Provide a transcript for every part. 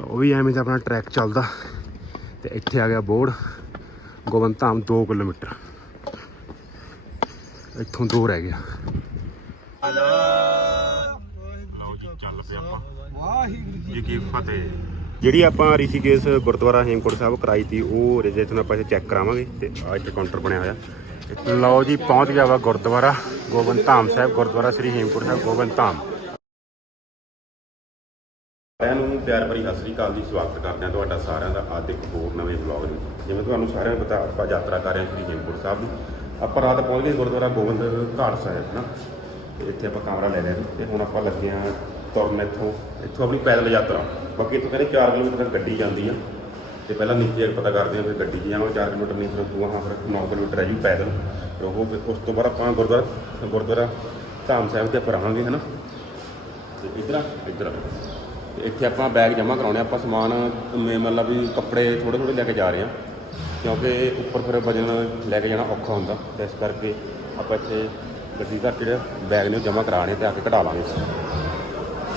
ਉਹ ਵੀ ਐਵੇਂ ਦਾ ਆਪਣਾ ਟਰੈਕ ਚੱਲਦਾ। ਤੇ ਇੱਥੇ ਆ ਗਿਆ ਬੋਰਡ ਗੋਬਿੰਦ ਧਾਮ 2 ਕਿਲੋਮੀਟਰ। ਇੱਥੋਂ ਦੂਰ ਰਹਿ ਗਿਆ। ਲਓ ਜੀ, ਚੱਲ ਪਏ ਆਪਾਂ। ਵਾਹਿਗੁਰੂ ਜੀ ਕੀ ਫਤਿਹ। ਜਿਹੜੀ ਆਪਾਂ ਰਿਸ਼ੀਕੇਸ਼ ਗੁਰਦੁਆਰਾ ਹੇਮਕੁੰਟ ਸਾਹਿਬ ਕਰਾਈ ਤੀ, ਉਹ ਰਜਿਸਟਰ ਆਪਾਂ ਇੱਥੇ ਚੈੱਕ ਕਰਾਵਾਂਗੇ ਤੇ ਆ ਇੱਥੇ ਕਾਊਂਟਰ ਬਣਿਆ ਹੋਇਆ। ਲਓ ਜੀ, ਪਹੁੰਚ ਗਿਆ ਵਾ ਗੁਰਦੁਆਰਾ ਗੋਬਿੰਦ ਧਾਮ ਸਾਹਿਬ, ਗੁਰਦੁਆਰਾ ਸ੍ਰੀ ਹੇਮਕੁੰਟ ਸਾਹਿਬ ਗੋਬਿੰਦ ਧਾਮ ਅਕਾਲ ਜੀ, ਸਵਾਗਤ ਕਰਦੇ ਹਾਂ ਤੁਹਾਡਾ ਸਾਰਿਆਂ ਦਾ। ਅੱਜ ਇੱਕ ਹੋਰ ਨਵੇਂ ਵਲੌਗ ਵਿੱਚ। ਜਿਵੇਂ ਤੁਹਾਨੂੰ ਸਾਰਿਆਂ ਨੂੰ ਪਤਾ, ਆਪਾਂ ਯਾਤਰਾ ਕਰ ਰਹੇ ਹਾਂ ਸ੍ਰੀ ਹੇਮਕੁੰਟ ਸਾਹਿਬ ਦੀ ਆਪਾਂ ਰਾਤ ਪਹੁੰਚ ਗਏ ਗੁਰਦੁਆਰਾ ਗੋਬਿੰਦ ਘਾਟ ਸਾਹਿਬ ਨਾ ਤੇ ਇੱਥੇ ਆਪਾਂ ਕਮਰਾ ਲੈ ਲਿਆ ਜੀ। ਤੇ ਹੁਣ ਆਪਾਂ ਲੱਗੇ ਹਾਂ ਤੁਰਨ ਇੱਥੋਂ ਇੱਥੋਂ ਆਪਣੀ ਪੈਦਲ ਯਾਤਰਾ। ਬਾਕੀ ਇੱਥੋਂ ਕਹਿੰਦੇ 4 ਕਿਲੋਮੀਟਰ ਤੱਕ ਗੱਡੀ ਜਾਂਦੀ ਆ। ਤੇ ਪਹਿਲਾਂ ਨੀਚੇ ਪਤਾ ਕਰਦੇ ਹਾਂ ਫਿਰ ਗੱਡੀ 'ਚ ਜਾਵਾਂ 4 ਕਿਲੋਮੀਟਰ ਨਹੀਂ ਫਿਰ ਦੂਆ ਫਿਰ 9 ਕਿਲੋਮੀਟਰ ਹੈ ਜੀ ਪੈਦਲ। ਤੇ ਫਿਰ ਉਸ ਤੋਂ ਬਾਅਦ ਆਪਾਂ ਗੁਰਦੁਆਰਾ ਗੁਰਦੁਆਰਾ ਧਾਮ ਸਾਹਿਬ ਤੇ ਆਪਾਂ ਰਹਾਂਗੇ ਹਨਾ? ਤੇ ਇਧਰ ਆ, ਇਧਰ ਇੱਥੇ ਆਪਾਂ ਬੈਗ ਜਮ੍ਹਾਂ ਕਰਾਉਣੇ ਆ। ਆਪਾਂ ਸਮਾਨ, ਮੇ- ਮਤਲਬ ਵੀ ਕੱਪੜੇ ਥੋੜੇ ਥੋੜੇ ਲੈ ਕੇ ਜਾ ਰਹੇ ਹਾਂ। ਕਿਉਂਕਿ ਉੱਪਰ ਫਿਰ ਵਜਨ ਲੈ ਕੇ ਜਾਣਾ ਔਖਾ ਹੁੰਦਾ। ਤੇ ਇਸ ਕਰਕੇ ਆਪਾਂ ਇੱਥੇ ਗੱਡੀ ਦਾ ਜਿਹੜੇ ਬੈਗ ਨੇ ਉਹ ਜਮ੍ਹਾਂ ਕਰਾਣੇ ਤੇ ਆ ਕੇ ਕਢਾ ਲਾਂਗੇ।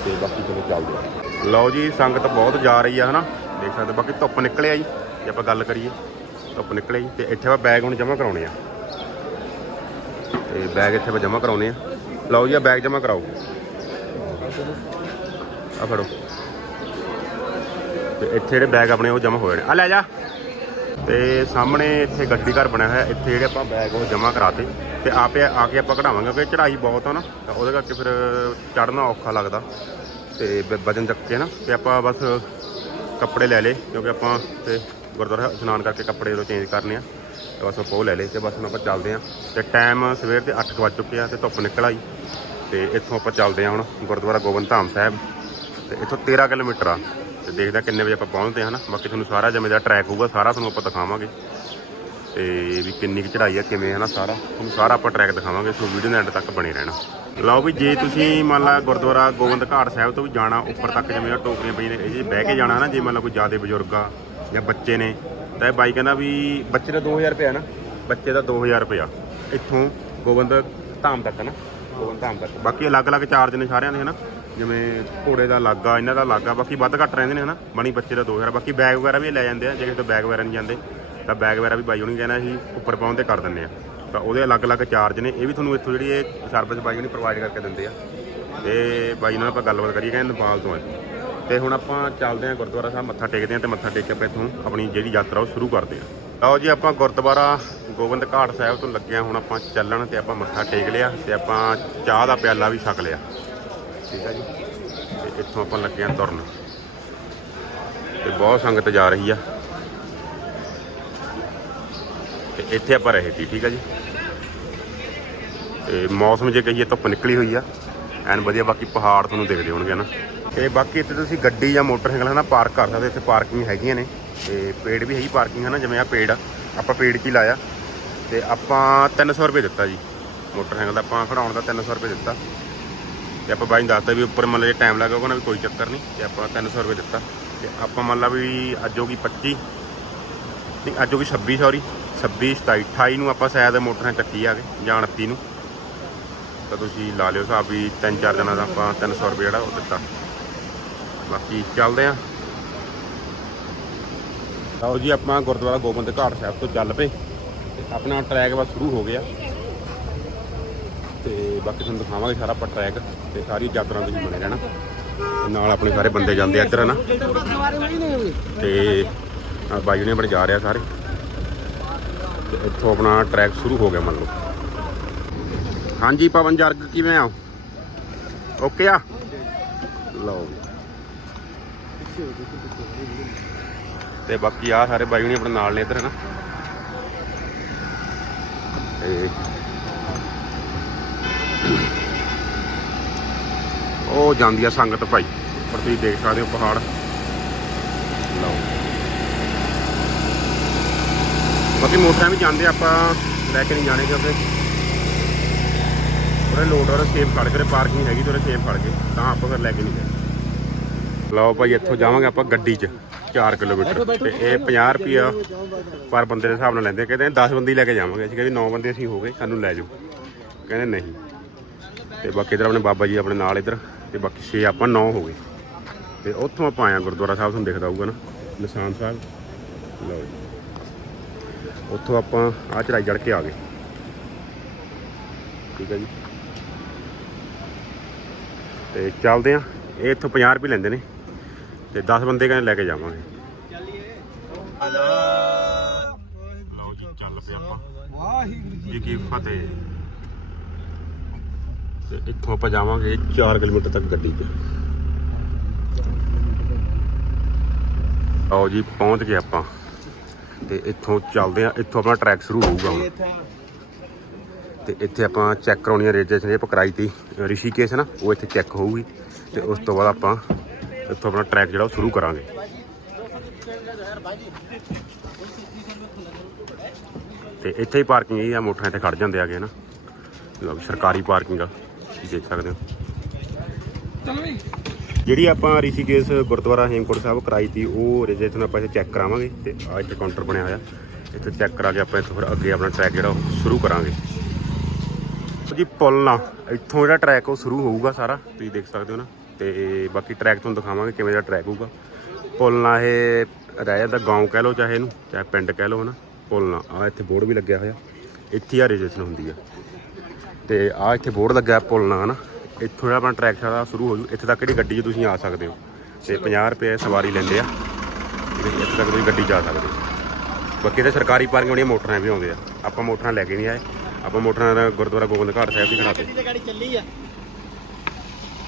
ਤੇ ਬਾਕੀ ਚਲੋ ਚੱਲਦੇ ਆ। ਲਓ ਜੀ, ਸੰਗਤ ਬਹੁਤ ਜਾ ਰਹੀ ਆ, ਹਨਾ? ਦੇਖ ਸਕਦੇ ਬਾਕੀ ਧੁੱਪ ਨਿਕਲਿਆ ਜੀ। ਜੇ ਆਪਾਂ ਗੱਲ ਕਰੀਏ, ਧੁੱਪ ਨਿਕਲਿਆ ਜੀ। ਤੇ ਇੱਥੇ ਆਪਾਂ ਬੈਗ ਹੁਣ ਜਮ੍ਹਾਂ ਕਰਾਉਣੇ ਆ। ਤੇ ਬੈਗ ਇੱਥੇ ਆਪਾਂ ਜਮ੍ਹਾਂ ਕਰਾਉਣੇ ਆ। ਲਓ ਜੀ ਆ ਬੈਗ ਜਮ੍ਹਾਂ ਕਰਾਓ। ਆ ਫੜੋ। ਤੇ ਇੱਥੇ ਜਿਹੜੇ ਬੈਗ ਆਪਣੇ ਉਹ ਜਮ੍ਹਾਂ ਹੋ ਜਾਣੇ ਆ ਲੈ ਜਾ। ਤੇ ਸਾਹਮਣੇ ਇੱਥੇ ਗੱਡੀ ਘਰ ਬਣਿਆ ਹੋਇਆ। ਇੱਥੇ ਜਿਹੜੇ ਆਪਾਂ ਬੈਗ ਉਹ ਜਮ੍ਹਾਂ ਕਰਾਤੇ। ਤੇ ਆਪੇ ਆ ਕੇ ਆਪਾਂ ਕਢਾਵਾਂਗੇ ਕਿਉਂਕਿ ਚੜ੍ਹਾਈ ਬਹੁਤ ਆ ਨਾ। ਤਾਂ ਉਹਦੇ ਕਰਕੇ ਫਿਰ ਚੜ੍ਹਨਾ ਔਖਾ ਲੱਗਦਾ। ਤੇ ਵ- ਵਜਨ ਚੱਕ ਕੇ ਨਾ। ਤੇ ਆਪਾਂ ਬਸ ਕੱਪੜੇ ਲੈ ਲਏ। ਕਿਉਂਕਿ ਆਪਾਂ ਤੇ ਗੁਰਦੁਆਰਾ ਇਸ਼ਨਾਨ ਕਰਕੇ ਕੱਪੜੇ ਉਹ ਚੇਂਜ ਕਰਨੇ ਆ। ਤੇ ਬਸ ਆਪਾਂ ਉਹ ਲੈ ਲਏ। ਤੇ ਬਸ ਹੁਣ ਆਪਾਂ ਚੱਲਦੇ ਆ। ਤੇ ਟਾਈਮ ਸਵੇਰ ਦੇ 8 ਵੱਜ ਚੁੱਕੇ ਆ ਤੇ ਧੁੱਪ ਨਿਕਲ ਆਈ। ਤੇ ਇੱਥੋਂ ਆਪਾਂ ਚੱਲਦੇ ਆ ਹੁਣ ਗੁਰਦੁਆਰਾ ਗੋਬਿੰਦ ਧਾਮ ਸਾਹਿਬ। ਤੇ ਇੱਥੋਂ 13 ਕਿਲੋਮੀਟਰ ਆ। ਤੇ ਦੇਖਦੇ ਆ ਕਿੰਨੇ ਵਜੇ ਆਪਾਂ ਪਹੁੰਚਦੇ ਹਾਂ ਨਾ ਬਾਕੀ ਤੁਹਾਨੂੰ ਸਾਰਾ ਜਿਵੇਂ ਦਾ ਟਰੈਕ ਹੋਊਗਾ, ਸਾਰਾ ਤੁਹਾਨੂੰ ਆਪਾਂ ਦਿਖਾਵਾਂਗੇ। ਤੇ ਵੀ ਕਿੰਨੀ ਕੁ ਚੜ੍ਹਾਈ ਆ, ਕਿਵੇਂ ਹੈ ਨਾ ਸਾਰਾ। ਤੁਹਾਨੂੰ ਸਾਰਾ ਆਪਾਂ ਟਰੈਕ ਦਿਖਾਵਾਂਗੇ, ਸੋ ਵੀਡੀਓ ਦੇ ਐਂਡ ਤੱਕ ਬਣੇ ਰਹਿਣਾ। ਲਓ ਵੀ, ਜੇ ਤੁਸੀਂ ਮੰਨ ਲਾ ਗੁਰਦੁਆਰਾ ਗੋਬਿੰਦ ਘਾਟ ਸਾਹਿਬ ਤੋਂ ਵੀ ਜਾਣਾ, ਉੱਪਰ ਤੱਕ ਜਿਵੇਂ ਟੋਕਰੀਆਂ ਪਈਆਂ ਨੇ, ਇਹ ਜੇ ਬਹਿ ਕੇ ਜਾਣਾ ਨਾ ਜੇ ਮੰਨ ਲਾ ਕੋਈ ਜ਼ਿਆਦਾ ਬਜ਼ੁਰਗ ਆ ਜਾਂ ਬੱਚੇ ਨੇ, ਤਾਂ ਇਹ ਬਾਈ ਕਹਿੰਦਾ ਵੀ ਬੱਚੇ ਦਾ 2000 ਰੁਪਇਆ ਨਾ, ਬੱਚੇ ਦਾ 2000 ਰੁਪਇਆ, ਇੱਥੋਂ ਗੋਬਿੰਦ ਧਾਮ ਤੱਕ ਨਾ ਗੋਬਿੰਦ ਧਾਮ ਤੱਕ। ਬਾਕੀ ਅਲੱਗ-ਅਲੱਗ ਚਾਰਜ ਨੇ ਸਾਰਿਆਂ ਦੇ, ਹਨਾ। ਜਿਵੇਂ ਘੋੜੇ ਦਾ ਲਾਗਾ, ਇਹਨਾਂ ਦਾ ਲਾਗਾ, ਬਾਕੀ ਵੱਧ ਘੱਟ ਰਹਿੰਦੇ ਨੇ ਹਨਾ ਬਣੀ ਬੱਚੇ ਦਾ 2000 ਬਾਕੀ ਬੈਗ ਵਗੈਰਾ ਵੀ ਲੈ ਜਾਂਦੇ ਆ, ਜੇ ਕਿਸੇ ਤੋਂ ਬੈਗ ਵਗੈਰਾ ਨਹੀਂ ਜਾਂਦੇ, ਤਾਂ ਬੈਗ ਵਗੈਰਾ ਵੀ ਬਾਈ ਹੋਣੀ ਕਹਿੰਦਾ ਅਸੀਂ ਉੱਪਰ ਪਾਉਣ ਤੇ ਕਰ ਦਿੰਦੇ ਆ। ਤਾਂ ਉਹਦੇ ਅਲੱਗ-ਅਲੱਗ ਚਾਰਜ ਨੇ, ਇਹ ਵੀ ਤੁਹਾਨੂੰ ਇੱਥੋਂ ਜਿਹੜੀ ਇਹ ਸਰਵਿਸ ਬਾਈ ਹੋਣੀ ਪ੍ਰੋਵਾਈਡ ਕਰਕੇ ਦਿੰਦੇ ਆ। ਤੇ ਬਾਈ ਨਾਲ ਆਪਾਂ ਗੱਲਬਾਤ ਕਰੀਏ ਕਹਿੰਦੇ ਨੇਪਾਲ ਤੋਂ ਆ। ਤੇ ਹੁਣ ਆਪਾਂ ਚੱਲਦੇ ਆ ਗੁਰਦੁਆਰਾ ਸਾਹਿਬ, ਮੱਥਾ ਟੇਕਦੇ ਆ ਤੇ ਮੱਥਾ ਟੇਕ ਕੇ ਆਪਾਂ ਇੱਥੋਂ ਆਪਣੀ ਜਿਹੜੀ ਯਾਤਰਾ ਉਹ ਸ਼ੁਰੂ ਕਰਦੇ ਆ। ਲਓ ਜੀ, ਆਪਾਂ ਗੁਰਦੁਆਰਾ ਗੋਬਿੰਦ ਘਾਟ ਸਾਹਿਬ ਤੋਂ ਲੱਗਿਆ, ਹੁਣ ਆਪਾਂ ਚੱਲਣ ਤੇ ਆਪਾਂ ਮੱਥਾ ਟੇਕ ਲਿਆ ਤੇ ਆਪਾਂ ਚਾਹ ਦਾ ਪਿਆਲਾ ਵੀ ਛਕ ਲਿਆ। ਠੀਕ ਆ ਜੀ। ਤੇ ਇੱਥੋਂ ਆਪਾਂ ਲੱਗੇ ਆ ਤੁਰਨ। ਤੇ ਬਹੁਤ ਸੰਗਤ ਜਾ ਰਹੀ ਆ। ਤੇ ਇੱਥੇ ਆਪਾਂ ਰਹੇ ਸੀ, ਠੀਕ ਆ ਜੀ। ਤੇ ਮੌਸਮ ਜੇ ਕਹੀਏ ਧੁੱਪ ਨਿਕਲੀ ਹੋਈ ਆ। ਐਨ ਵਧੀਆ, ਬਾਕੀ ਪਹਾੜ ਤੁਹਾਨੂੰ ਦਿਖਦੇ ਹੋਣਗੇ ਨਾ। ਤੇ ਬਾਕੀ ਇੱਥੇ ਤੁਸੀਂ ਗੱਡੀ ਜਾਂ ਮੋਟਰਸਾਈਕਲ ਹੈ ਨਾ ਪਾਰਕ ਕਰ ਸਕਦੇ ਇੱਥੇ ਪਾਰਕਿੰਗ ਹੈਗੀਆਂ ਨੇ। ਤੇ ਪੇੜ ਵੀ ਹੈਗੀ ਪਾਰਕਿੰਗ ਹੈ ਨਾ, ਜਿਵੇਂ ਆ ਪੇੜ ਆ। ਆਪਾਂ ਪੇੜ 'ਚ ਹੀ ਲਾਇਆ। ਤੇ ਆਪਾਂ 300 ਰੁਪਏ ਦਿੱਤਾ ਜੀ। ਮੋਟਰਸਾਈਕਲ ਦਾ ਆਪਾਂ ਖੜਾਉਣ ਦਾ 300 ਰੁਪਏ ਦਿੱਤਾ। ਤੇ ਆਪਾਂ ਬਾਈ ਨੂੰ ਦੱਸਤਾ ਵੀ ਉੱਪਰ ਮਤਲਬ ਜੇ ਟਾਈਮ ਲੱਗਾ ਉਹਨਾਂ ਵੀ ਕੋਈ ਚੱਕਰ ਨਹੀਂ, ਤੇ ਆਪਾਂ 300 ਰੁਪਏ ਦਿੱਤਾ। ਤੇ ਆਪਾਂ ਮੰਨ ਲਾ ਵੀ ਅੱਜ ਹੋ ਗਈ 25 ਨਹੀਂ, ਅੱਜ ਹੋ ਗਈ 26 ਸੌਰੀ 26 27 28 ਨੂੰ ਆਪਾਂ ਸ਼ਾਇਦ ਮੋਟਰਾਂ ਚੱਕੀ ਆ ਗਏ ਜਾਂ 29 ਨੂੰ। ਤਾਂ ਤੁਸੀਂ ਲਾ ਲਿਓ ਹਿਸਾਬ ਵੀ ਤਿੰਨ, ਚਾਰ ਦਿਨਾਂ ਦਾ ਆਪਾਂ 300 ਰੁਪਏ ਜਿਹੜਾ ਉਹ ਦਿੱਤਾ। ਬਾਕੀ ਚੱਲਦੇ ਆ। ਲਓ ਜੀ, ਆਪਾਂ ਗੁਰਦੁਆਰਾ ਗੋਬਿੰਦ ਘਾਟ ਸਾਹਿਬ ਤੋਂ ਚੱਲ ਪਏ। ਤੇ ਆਪਣਾ ਟਰੈਕ ਬਸ ਸ਼ੁਰੂ ਹੋ ਗਿਆ। ਤੇ ਬਾਕੀ ਤੁਹਾਨੂੰ ਦਿਖਾਵਾਂਗੇ ਸਾਰਾ ਆਪਾਂ ਟਰੈਕ ਤੇ ਸਾਰੀ ਯਾਤਰਾ ਤੁਸੀਂ ਬਣੇ ਰਹਿਣਾ। ਤੇ ਨਾਲ ਆਪਣੇ ਸਾਰੇ ਬੰਦੇ ਜਾਂਦੇ ਆ ਇੱਧਰ, ਹਨਾ? ਤੇ ਆ ਬਾਈ ਨੇ ਬੜੇ ਜਾ ਰਿਹਾ ਸਾਰੇ। ਤੇ ਇੱਥੋਂ ਆਪਣਾ ਟਰੈਕ ਸ਼ੁਰੂ ਹੋ ਗਿਆ ਮੰਨ ਲਓ। ਹਾਂਜੀ, ਪਵਨ ਜਰਗ, ਕਿਵੇਂ ਆ? ਓਕੇ ਆ? ਲਓ ਜੀ। ਤੇ ਬਾਕੀ ਆ ਸਾਰੇ ਬਾਈ ਨੇ ਆਪਣੇ ਨਾਲ ਨੇ ਇੱਧਰ ਨਾ ਤੇ ਉਹ ਜਾਂਦੀ ਆ ਸੰਗਤ ਭਾਈ। ਪਰ ਤੁਸੀਂ ਦੇਖ ਸਕਦੇ ਹੋ ਪਹਾੜ। ਲਓ। ਬਾਕੀ ਮੋਟਰਾਂ ਵੀ ਜਾਂਦੇ ਆਪਾਂ ਲੈ ਕੇ ਨਹੀਂ ਜਾਣੇ ਕਿਉਂਕਿ ਉਹਦੇ ਲੋਡ ਔਰ ਸੇਫ ਫੜ ਕੇ ਪਾਰਕਿੰਗ ਹੈਗੀ ਤੇ ਉਹਦੇ ਸੇਫ ਫੜ ਕੇ, ਤਾਂ ਆਪਾਂ ਫਿਰ ਲੈ ਕੇ ਨਹੀਂ ਜਾਣਾ ਲਓ ਭਾਈ, ਇੱਥੋਂ ਜਾਵਾਂਗੇ ਆਪਾਂ ਗੱਡੀ 'ਚ 4 ਕਿਲੋਮੀਟਰ। ਤੇ ਇਹ 50 ਰੁਪਿਆ ਪਰ ਬੰਦੇ ਦੇ ਹਿਸਾਬ ਨਾਲ ਲੈਂਦੇ ਕਹਿੰਦੇ 10 ਬੰਦੇ ਲੈ ਕੇ ਜਾਵਾਂਗੇ। ਅਸੀਂ ਕਹਿੰਦੇ 9 ਬੰਦੇ ਅਸੀਂ ਹੋ ਗਏ, ਸਾਨੂੰ ਲੈ ਜਾਓ। ਕਹਿੰਦੇ ਨਹੀਂ। ਤੇ ਬਾਕੀ ਇਧਰ ਆਪਣੇ ਬਾਬਾ ਜੀ ਆਪਣੇ ਨਾਲ ਇਧਰ। ਤੇ ਬਾਕੀ 6 ਆਪਾਂ 9 ਹੋ ਗਏ। ਤੇ ਉੱਥੋਂ ਆਪਾਂ ਆਇਆ ਗੁਰਦੁਆਰਾ ਸਾਹਿਬ ਤੁਹਾਨੂੰ ਦਿਖਦਾ ਹੋਊਗਾ ਨਾ ਨਿਸ਼ਾਨ ਸਾਹਿਬ। ਲਓ ਜੀ। ਉੱਥੋਂ ਆਪਾਂ ਆ ਚੜਾਈ ਚੜ ਕੇ ਆ ਗਏ। ਠੀਕ ਹੈ ਜੀ। ਤੇ ਚੱਲਦੇ ਆ ਇਹ ਇੱਥੋਂ 50 ਰੁਪਏ ਲੈਂਦੇ ਨੇ। ਤੇ 10 ਬੰਦੇ ਕਹਿੰਦੇ ਲੈ ਕੇ ਜਾਵਾਂਗੇ। ਲਓ ਜੀ ਚੱਲ ਪਏ ਆਪਾਂ। ਵਾਹਿਗੁਰੂ ਜੀ ਕੀ ਫਤਿਹ। ਤੇ ਇੱਥੋਂ ਆਪਾਂ ਜਾਵਾਂਗੇ 4 ਕਿਲੋਮੀਟਰ ਤੱਕ ਗੱਡੀ ਤੇ। ਆਓ ਜੀ, ਪਹੁੰਚ ਗਏ ਆਪਾਂ। ਤੇ ਇੱਥੋਂ ਚੱਲਦੇ ਆ ਇੱਥੋਂ ਆਪਣਾ ਟਰੈਕ ਸ਼ੁਰੂ ਹੋਊਗਾ ਹੁਣ। ਤੇ ਇੱਥੇ ਆਪਾਂ ਚੈੱਕ ਕਰਾਉਣੀ ਆ ਰਜਿਸਟ੍ਰੇਸ਼ਨ ਇਹ ਆਪਾਂ ਕਰਾਈ ਤੀ, ਰਿਸ਼ੀਕੇਸ਼ ਨਾ, ਉਹ ਇੱਥੇ ਚੈੱਕ ਹੋਊਗੀ। ਤੇ ਉਸ ਤੋਂ ਬਾਅਦ ਆਪਾਂ ਇੱਥੋਂ ਆਪਣਾ ਟਰੈਕ ਜਿਹੜਾ ਉਹ ਸ਼ੁਰੂ ਕਰਾਂਗੇ। ਤੇ ਇੱਥੇ ਹੀ ਪਾਰਕਿੰਗ ਹੀ ਆ ਮੋਟਰਾਂ ਇੱਥੇ ਖੜ ਜਾਂਦੇ ਆਗੇ ਨਾ। ਲਓ, ਸਰਕਾਰੀ ਪਾਰਕਿੰਗ ਆ। ਤੁਸੀਂ ਦੇਖ ਸਕਦੇ ਹੋ ਚਲੋ ਵੀ ਜਿਹੜੀ ਆਪਾਂ ਰਿਸ਼ੀਕੇਸ਼ ਗੁਰਦੁਆਰਾ ਹੇਮਕੁੰਟ ਸਾਹਿਬ ਕਰਾਈ ਤੀ ਉਹ ਰਜਿਸਟ੍ਰੇਸ਼ਨ ਆਪਾਂ ਇੱਥੇ ਚੈੱਕ ਕਰਾਵਾਂਗੇ ਤੇ ਆ ਇੱਥੇ ਕਾਊਂਟਰ ਬਣਿਆ ਹੋਇਆ। ਇੱਥੇ ਚੈੱਕ ਕਰਾ ਕੇ ਆਪਾਂ ਇੱਥੋਂ ਫਿਰ ਅੱਗੇ ਆਪਣਾ ਟਰੈਕ ਜਿਹੜਾ ਉਹ ਸ਼ੁਰੂ ਕਰਾਂਗੇ। ਜੀ ਪੁੱਲ ਨਾ ਇੱਥੋਂ ਜਿਹੜਾ ਟਰੈਕ ਉਹ ਸ਼ੁਰੂ ਹੋਊਗਾ ਸਾਰਾ ਤੁਸੀਂ ਦੇਖ ਸਕਦੇ ਹੋ ਨਾ। ਤੇ ਬਾਕੀ ਟਰੈਕ ਤੁਹਾਨੂੰ ਦਿਖਾਵਾਂਗੇ ਕਿਵੇਂ ਦਾ ਟਰੈਕ ਹੋਊਗਾ। ਪੁੱਲ ਨਾ ਇਹ ਰਹਿ ਜਾਂਦਾ ਗਾਉਂ ਕਹਿ ਲਓ ਚਾਹੇ ਇਹਨੂੰ ਚਾਹੇ ਪਿੰਡ ਕਹਿ ਲਓ ਹਨਾ। ਪੁੱਲ ਨਾ ਆ ਇੱਥੇ ਬੋਰਡ ਵੀ ਲੱਗਿਆ ਹੋਇਆ। ਇੱਥੇ ਆ ਰਜਿਸਟ੍ਰੇਸ਼ਨ ਹੁੰਦੀ ਆ। ਤੇ ਆ ਇੱਥੇ ਬੋਰਡ ਲੱਗਾ ਪੁੱਲ ਨਾ ਹਨਾ ਇੱਥੋਂ ਜਿਹੜਾ ਆਪਣਾ ਟਰੈਕ ਸਾਰਾ ਸ਼ੁਰੂ ਹੋ ਜੂ। ਇੱਥੇ ਤੱਕ ਜਿਹੜੀ ਗੱਡੀ 'ਚ ਤੁਸੀਂ ਆ ਸਕਦੇ ਹੋ। ਤੇ 50 ਰੁਪਏ ਸਵਾਰੀ ਲੈਂਦੇ ਆ। ਤੇ ਇੱਥੇ ਤੱਕ ਤੁਸੀਂ ਗੱਡੀ 'ਚ ਆ ਸਕਦੇ ਹੋ। ਬਾਕੀ ਤੇ ਸਰਕਾਰੀ ਪਾਰਕਿੰਗ ਵਾਲੀਆਂ ਮੋਟਰਾਂ ਵੀ ਆਉਂਦੇ ਆ। ਆਪਾਂ ਮੋਟਰਾਂ ਲੈ ਕੇ ਨਹੀਂ ਆਏ। ਆਪਾਂ ਮੋਟਰਾਂ ਦਾ ਗੁਰਦੁਆਰਾ ਗੋਬਿੰਦ ਘਾਟ ਸਾਹਿਬ ਦੀ ਖੜਾਤੇ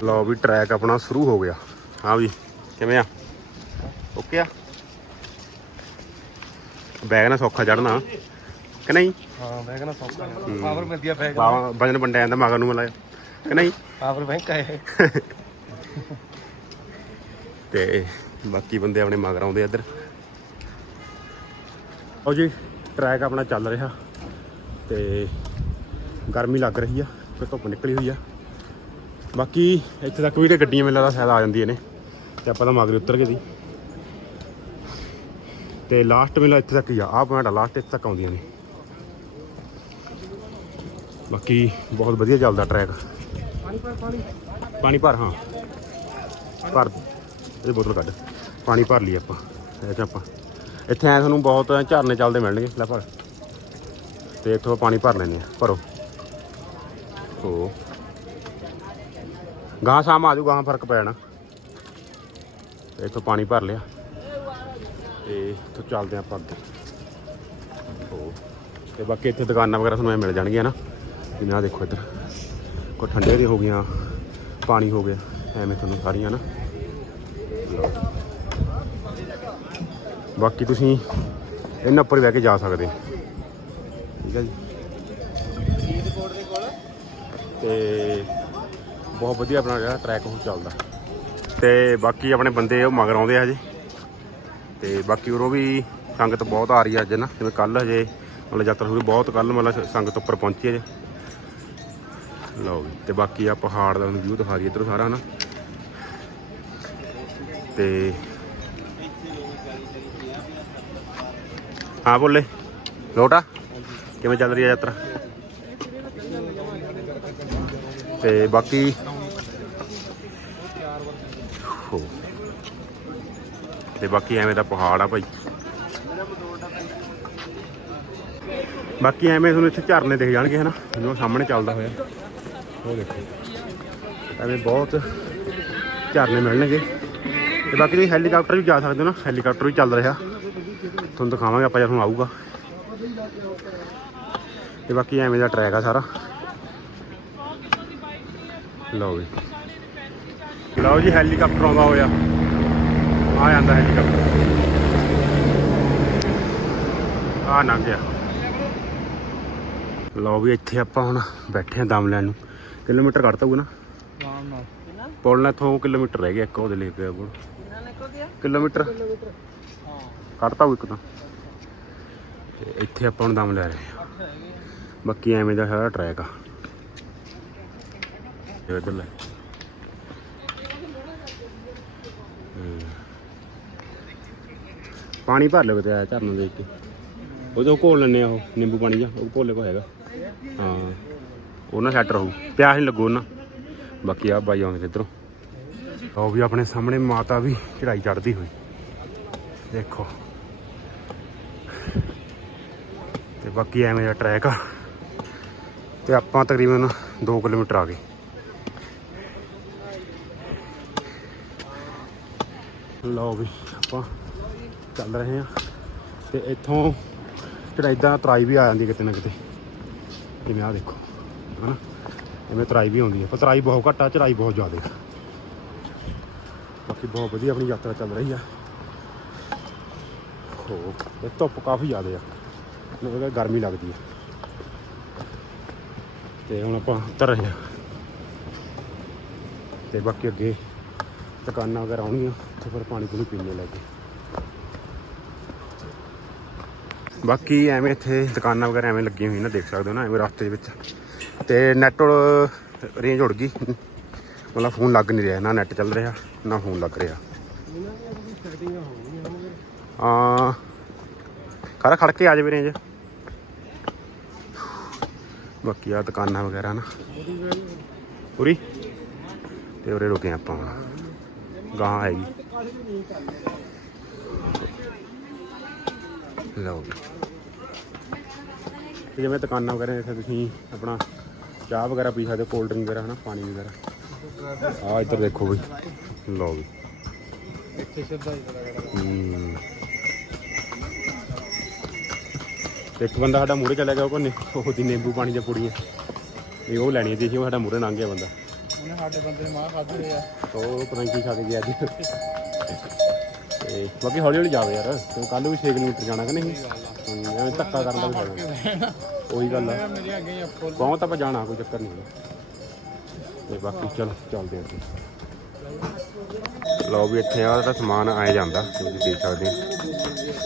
ਲਓ ਵੀ ਟਰੈਕ ਆਪਣਾ ਸ਼ੁਰੂ ਹੋ ਗਿਆ। ਹਾਂ ਵੀ ਕਿਵੇਂ ਆ? ਓਕੇ ਆ? ਬੈਗ ਨਾਲ ਸੌਖਾ ਚੜਨਾ ਕਿ ਨਹੀਂ? ਹਾਂ ਬੈਗ ਨਾ ਸੌਖਾ ਪਾਵਰ ਮਿਲਦੀ ਆ ਬੈਗ ਬਾਵਾ ਵਜਨ ਵੰਡਿਆ ਜਾਂਦਾ ਮਗਰ ਨੂੰ ਮਲਾਇਆ ਕਿ ਨਹੀਂ? ਪਾਵਰ ਬੈਂਕ ਆ ਇਹ। ਤੇ ਬਾਕੀ ਬੰਦੇ ਆਪਣੇ ਮਗਰ ਆਉਂਦੇ ਆ ਇੱਧਰ। ਆਓ ਜੀ ਟਰੈਕ ਆਪਣਾ ਚੱਲ ਰਿਹਾ। ਤੇ ਗਰਮੀ ਲੱਗ ਰਹੀ ਆ ਤੇ ਧੁੱਪ ਨਿਕਲੀ ਹੋਈ ਆ। ਬਾਕੀ ਇੱਥੇ ਤੱਕ ਵੀ ਤੇ ਗੱਡੀਆਂ ਮੈਨੂੰ ਲੱਗਦਾ ਸ਼ਾਇਦ ਆ ਜਾਂਦੀਆਂ ਨੇ ਤੇ ਆਪਾਂ ਤਾਂ ਮਗਰ ਉਤਰ ਗਏ ਸੀ। ਤੇ ਲਾਸਟ ਮੈਨੂੰ ਇੱਥੇ ਤੱਕ ਹੀ ਆ ਆਹ ਪੁਆਇੰਟ ਲਾਸਟ ਇੱਥੇ ਤੱਕ ਆਉਂਦੀਆਂ ਨੇ। ਬਾਕੀ ਬਹੁਤ ਵਧੀਆ ਚੱਲਦਾ ਟਰੈਕ ਪਾਣੀ ਭਰ, ਹਾਂ। ਭਰ ਇਹ ਬੋਤਲ ਕੱਢ। ਪਾਣੀ ਭਰ ਲਈ ਆਪਾਂ। ਇਹ 'ਚ ਆਪਾਂ। ਇੱਥੇ ਐ ਤੁਹਾਨੂੰ ਬਹੁਤ ਝਰਨੇ ਚੱਲਦੇ ਮਿਲਣਗੇ। ਲੈ ਭਰ। ਤੇ ਇੱਥੋਂ ਪਾਣੀ ਭਰ ਲੈਂਦੇ ਆ ਭਰੋ। ਹੋ। ਗਾਂ ਸ਼ਾਮ ਆ ਜੂ ਗਾਂ ਫ਼ਰਕ ਪੈ ਜਾਣਾ। ਇੱਥੋਂ ਪਾਣੀ ਭਰ ਲਿਆ। ਤੇ ਇੱਥੋਂ ਚੱਲਦੇ ਆਪਾਂ ਅੱਗੇ। ਹੋ। ਤੇ ਬਾਕੀ ਇੱਥੇ ਦੁਕਾਨਾਂ ਵਗੈਰਾ ਤੁਹਾਨੂੰ ਐ ਮਿਲ ਜਾਣਗੀਆਂ ਨਾ। ਜਿਵੇਂ ਆਹ ਦੇਖੋ ਇੱਧਰ। ਕੋਈ ਠੰਡੇ ਦੀ ਹੋ ਗਈਆਂ ਪਾਣੀ ਹੋ ਗਿਆ, ਐਵੇਂ ਤੁਹਾਨੂੰ ਸਾਰੀਆਂ ਨਾ। ਬਾਕੀ ਤੁਸੀਂ ਇਹਨਾਂ ਉੱਪਰ ਬਹਿ ਕੇ ਜਾ ਸਕਦੇ। ਠੀਕ ਹੈ ਜੀ। ਫਰੀਦਕੋਟ ਤੇ ਬਹੁਤ ਵਧੀਆ ਆਪਣਾ ਜਿਹੜਾ ਟਰੈਕ ਉਹ ਚੱਲਦਾ। ਤੇ ਬਾਕੀ ਆਪਣੇ ਬੰਦੇ ਉਹ ਮਗਰ ਆਉਂਦੇ ਆ ਹਜੇ। ਤੇ ਬਾਕੀ ਉਰੋਂ ਵੀ ਸੰਗਤ ਬਹੁਤ ਆ ਰਹੀ ਹੈ ਅੱਜ ਨਾ। ਜਿਵੇਂ ਕੱਲ ਹਜੇ ਮਤਲਬ ਯਾਤਰਾ ਸ਼ੁਰੂ ਬਹੁਤ ਕੱਲ ਮਤਲਬ ਸੰਗਤ ਉੱਪਰ ਪਹੁੰਚੀ ਹੈ ਜੇ ਲਓ ਵੀ ਤੇ ਬਾਕੀ ਆ ਪਹਾੜ ਦਾ ਵਿਊ ਦਿਖਾ ਰਹੀ ਇੱਧਰੋਂ ਸਾਰਾ ਨਾ ਤੇ ਹਾਂ ਬੋਲੇ, ਲੋਟਾ, ਕਿਵੇਂ ਚੱਲ ਰਹੀ ਹੈ ਯਾਤਰਾ? ਤੇ ਬਾਕੀ ਹੋ, ਤੇ ਬਾਕੀ ਐਵੇਂ ਦਾ ਪਹਾੜ ਆ ਭਾਈ। ਬਾਕੀ ਐਵੇਂ ਤੁਹਾਨੂੰ ਇੱਥੇ ਝਰਨੇ ਦਿਖ ਜਾਣਗੇ ਹਨਾ, ਜਿਵੇਂ ਸਾਹਮਣੇ ਚੱਲਦਾ ਹੋਇਆ। ਉਹ ਦੇਖੋ। ਐਵੇਂ ਬਹੁਤ ਝਰਨੇ ਮਿਲਣਗੇ। ਤੇ ਬਾਕੀ ਤੁਸੀਂ ਹੈਲੀਕਾਪਟਰ ਵੀ ਜਾ ਸਕਦੇ ਹੋ ਨਾ। ਹੈਲੀਕਾਪਟਰ ਵੀ ਚੱਲ ਰਿਹਾ। ਤੁਹਾਨੂੰ ਦਿਖਾਵਾਂਗੇ ਆਪਾਂ ਜਦੋਂ ਆਊਗਾ। ਤੇ ਬਾਕੀ ਐਵੇਂ ਦਾ ਟਰੈਕ ਆ ਸਾਰਾ। ਲਓ ਜੀ। ਲਓ ਜੀ, ਹੈਲੀਕਾਪਟਰ ਆਉਂਦਾ ਹੋਇਆ। ਆ ਜਾਂਦਾ ਹੈਲੀਕਾਪਟਰ। ਆ ਲੰਘ ਗਿਆ। ਲਓ ਵੀ ਇੱਥੇ ਆਪਾਂ ਹੁਣ ਬੈਠੇ ਆ ਦਮ ਲੈਣ ਨੂੰ। ਕਿਲੋਮੀਟਰ ਕੱਢਤਾ ਹੋਊਗਾ ਨਾ? ਆਰਾਮ ਨਾਲ। ਪੁੱਲ ਨਾਲ ਇੱਥੋਂ ਕਿਲੋਮੀਟਰ ਰਹਿ ਗਿਆ ਇੱਕ ਉਹਦੇ ਲੈ ਕੇ ਪੁੱਲ ਕਿੰਨਾ ਨਿਕਲ ਗਿਆ? ਕਿਲੋਮੀਟਰ? ਹਾਂ। ਕੱਢਤਾ ਹੋਊ ਇੱਕ ਤਾਂ। ਤੇ ਇੱਥੇ ਆਪਾਂ ਹੁਣ ਦਮ ਲੈ ਰਹੇ ਆ ਬਾਕੀ ਐਵੇਂ ਦਾ ਸਾਰਾ ਟਰੈਕ ਆ। ਇੱਧਰ ਲੈ। ਪਾਣੀ ਭਰ ਲਿਓ ਕਿਤੇ ਆ ਝਰਨਾ ਦੇਖ ਕੇ। ਉਹ ਜੋ ਘੋਲ ਲੈਣੇ ਆ ਉਹ ਨਿੰਬੂ ਪਾਣੀ ਜਾਂ ਉਹ ਭੋਲੇ ਕੋ ਹੈਗਾ। ਹਾਂ। ਉਹਨਾਂ ਸੈੱਟ ਰਹੂ ਪਿਆਸ ਨਹੀਂ ਲੱਗੂ ਉਹਨਾਂ। ਬਾਕੀ ਆ ਬਾਈ ਆਉਂਦੇ ਨੇ ਇੱਧਰੋਂ। ਉਹ ਵੀ ਆਪਣੇ ਸਾਹਮਣੇ ਮਾਤਾ ਵੀ ਚੜਾਈ ਚੜਦੀ ਹੋਈ। ਦੇਖੋ। ਤੇ ਬਾਕੀ ਐਵੇਂ ਦਾ ਟਰੈਕ ਆ। ਤੇ ਆਪਾਂ ਤਕਰੀਬਨ 2 ਕਿਲੋਮੀਟਰ ਆ ਗਏ। ਲਓ ਵੀ ਆਪਾਂ ਚੱਲ ਰਹੇ ਹਾਂ। ਤੇ ਇੱਥੋਂ ਚੜਾਈਦਾਂ ਤਰਾਈ ਵੀ ਆ ਜਾਂਦੀ ਕਿਤੇ ਨਾ ਕਿਤੇ। ਜਿਵੇਂ ਆ ਦੇਖੋ। ਹਨਾ? ਐਵੇਂ ਤਰਾਈ ਵੀ ਆਉਂਦੀ ਹੈ ਪਰ ਤਰਾਈ ਬਹੁਤ ਘੱਟ ਆ, ਚੜਾਈ ਬਹੁਤ ਜ਼ਿਆਦਾ ਹੈ ਬਾਕੀ ਬਹੁਤ ਵਧੀਆ ਆਪਣੀ ਯਾਤਰਾ ਚੱਲ ਰਹੀ ਆ। ਹੋ ਤੇ ਧੁੱਪ ਕਾਫੀ ਜ਼ਿਆਦਾ ਆ। ਮੈਨੂੰ ਗਰਮੀ ਲੱਗਦੀ ਆ। ਤੇ ਹੁਣ ਆਪਾਂ ਉਤਰ ਰਹੇ ਹਾਂ ਤੇ ਬਾਕੀ ਅੱਗੇ ਦੁਕਾਨਾਂ ਵਗੈਰਾ ਆਉਣਗੀਆਂ ਤੇ ਫਿਰ ਪਾਣੀ ਪੂਣੀ ਪੀਣੇ ਲੱਗੇ ਬਾਕੀ ਐਵੇਂ ਇੱਥੇ ਦੁਕਾਨਾਂ ਵਗੈਰਾ ਐਵੇਂ ਲੱਗੀਆਂ ਹੋਈਆਂ ਨਾ, ਦੇਖ ਸਕਦੇ ਹੋ ਨਾ, ਐਵੇਂ ਰਸਤੇ ਦੇ ਵਿੱਚ। ਤੇ ਨੈਟ ਰੇਂਜ ਉੜ ਗਈ। ਮਤਲਬ ਫੋਨ ਲੱਗ ਨਹੀਂ ਰਿਹਾ, ਨਾ ਨੈਟ ਚੱਲ ਰਿਹਾ, ਨਾ ਫੋਨ ਲੱਗ ਰਿਹਾ। ਹਾਂ। ਖੜਾ, ਖੜ ਕੇ ਆ ਜਾਵੇ ਰੇਂਜ ਬਾਕੀ ਆ ਦੁਕਾਨਾਂ ਵਗੈਰਾ ਨਾ। ਪੂਰੀ? ਤੇ ਉਰੇ ਰੁਕੇ ਆਪਾਂ ਹੁਣ। ਗਾਂ ਆਏਗੀ ਲਓ ਜੀ। ਤੇ ਜਿਵੇਂ ਦੁਕਾਨਾਂ ਵਗੈਰਾ ਇੱਥੇ ਤੁਸੀਂ ਆਪਣਾ ਚਾਹ ਵਗੈਰਾ ਪੀ ਸਕਦੇ ਕੋਲਡ ਡਰਿੰਕ ਵਗੈਰਾ ਹਨਾ ਪਾਣੀ ਵਗੈਰਾ। ਆ ਇੱਧਰ ਦੇਖੋ ਬਈ ਲਓ ਵੀ ਇੱਥੇ ਸਿੱਧਾ ਹੀ ਇੱਕ ਬੰਦਾ ਸਾਡਾ ਮੂਹਰੇ ਚਲਾ ਗਿਆ ਉਹ ਕੋਨੇ ਉਹ ਦੀ ਨਿੰਬੂ ਪਾਣੀ ਦੀਆਂ ਪੁੜੀਆਂ। ਵੀ ਉਹ ਲੈਣੀਆਂ ਸੀ ਉਹ ਸਾਡਾ ਮੂਹਰੇ ਲੰਘ ਗਿਆ ਬੰਦਾ। ਉਹਨੇ ਸਾਡੇ ਬੰਦੇ ਨੇ ਮਾਂ ਖਾਧੇ ਹੋਏ ਆ ਉਹ ਪਤਾ ਨਹੀਂ ਕੀ ਖਾ ਕੇ ਗਿਆ ਅੱਜ। ਤੇ ਬਾਕੀ ਹੌਲੀ ਹੌਲੀ ਜਾਵੇ ਯਾਰ ਕੱਲ ਵੀ 6 ਕਿਲੋਮੀਟਰ ਜਾਣਾ ਕਿ ਨਹੀਂ? ਐਵੇਂ ਧੱਕਾ ਕਰਨ ਦਾ ਵੀ ਉਹੀ ਗੱਲ ਆ। ਮੇਰੇ ਅੱਗੇ ਹੀ ਫੁੱਲ। ਪਹੁੰਚ ਤਾਂ ਆਪਾਂ ਜਾਣਾ ਕੋਈ ਚੱਕਰ ਨਹੀਂ। ਤੇ ਬਾਕੀ ਚਲੋ ਚੱਲਦੇ ਹਾਂ ਅੱਗੇ ਲਓ ਵੀ ਇੱਥੇ ਆ ਤਾਂ ਸਮਾਨ ਆਇਆ ਜਾਂਦਾ ਤੁਸੀਂ ਦੇਖ ਸਕਦੇ ਹੋ।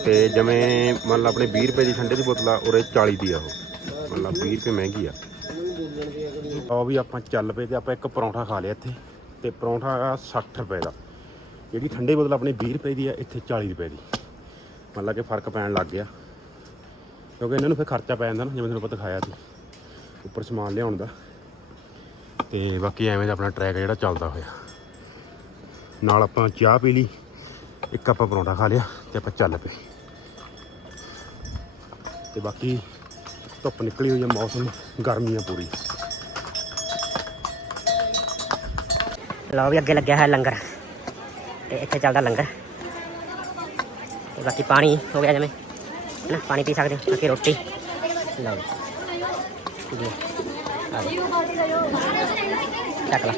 ਤੇ ਜਿਵੇਂ ਮੰਨ ਲਾ ਆਪਣੇ 20 ਰੁਪਏ ਦੀ ਠੰਡੇ ਦੀ ਬੋਤਲ ਆ ਉਰੇ 40 ਦੀ ਆ ਉਹ। ਮਤਲਬ 20 ਰੁਪਏ ਮਹਿੰਗੀ ਆ। ਲਓ ਵੀ ਆਪਾਂ ਚੱਲ ਪਏ ਤੇ ਆਪਾਂ ਇੱਕ ਪਰੌਂਠਾ ਖਾ ਲਿਆ ਇੱਥੇ। ਤੇ ਪਰੌਂਠਾ ਆ 60 ਰੁਪਏ ਦਾ। ਜਿਹੜੀ ਠੰਡੇ ਬੋਤਲ ਆਪਣੇ 20 ਰੁਪਏ ਦੀ ਆ ਇੱਥੇ 40 ਰੁਪਏ ਦੀ। ਮੰਨ ਲਾ ਕਿ ਫ਼ਰਕ ਪੈਣ ਲੱਗ ਗਿਆ। ਕਿਉਂਕਿ ਇਹਨਾਂ ਨੂੰ ਫਿਰ ਖਰਚਾ ਪੈ ਜਾਂਦਾ ਨਾ, ਜਿਵੇਂ ਤੁਹਾਨੂੰ ਪਤਾ ਦਿਖਾਇਆ ਸੀ। ਉੱਪਰ ਸਮਾਨ ਲਿਆਉਣ ਦਾ। ਤੇ ਬਾਕੀ ਐਵੇਂ ਦਾ ਆਪਣਾ ਟਰੈਕ ਜਿਹੜਾ ਚੱਲਦਾ ਹੋਇਆ। ਨਾਲ ਆਪਾਂ ਚਾਹ ਪੀ ਲਈ, ਇੱਕ ਆਪਾਂ ਪਰੌਂਠਾ ਖਾ ਲਿਆ ਤੇ ਆਪਾਂ ਚੱਲ ਪਏ। ਤੇ ਬਾਕੀ ਧੁੱਪ ਨਿਕਲੀ ਹੋਈ ਹੈ ਮੌਸਮ ਗਰਮੀ ਆ ਪੂਰੀ। ਲਓ ਵੀ ਅੱਗੇ ਲੱਗਿਆ ਹੈ ਲੰਗਰ। ਤੇ ਇੱਥੇ ਚੱਲਦਾ ਲੰਗਰ। ਤੇ ਬਾਕੀ ਪਾਣੀ ਹੋ ਗਿਆ ਜਿਵੇਂ। ਹੈ ਨਾ ਪਾਣੀ ਪੀ ਸਕਦੇ ਹੋ ਬਾਕੀ ਰੋਟੀ। ਲਓ ਜੀ। ਆ। ਚੱਕ ਲਾ।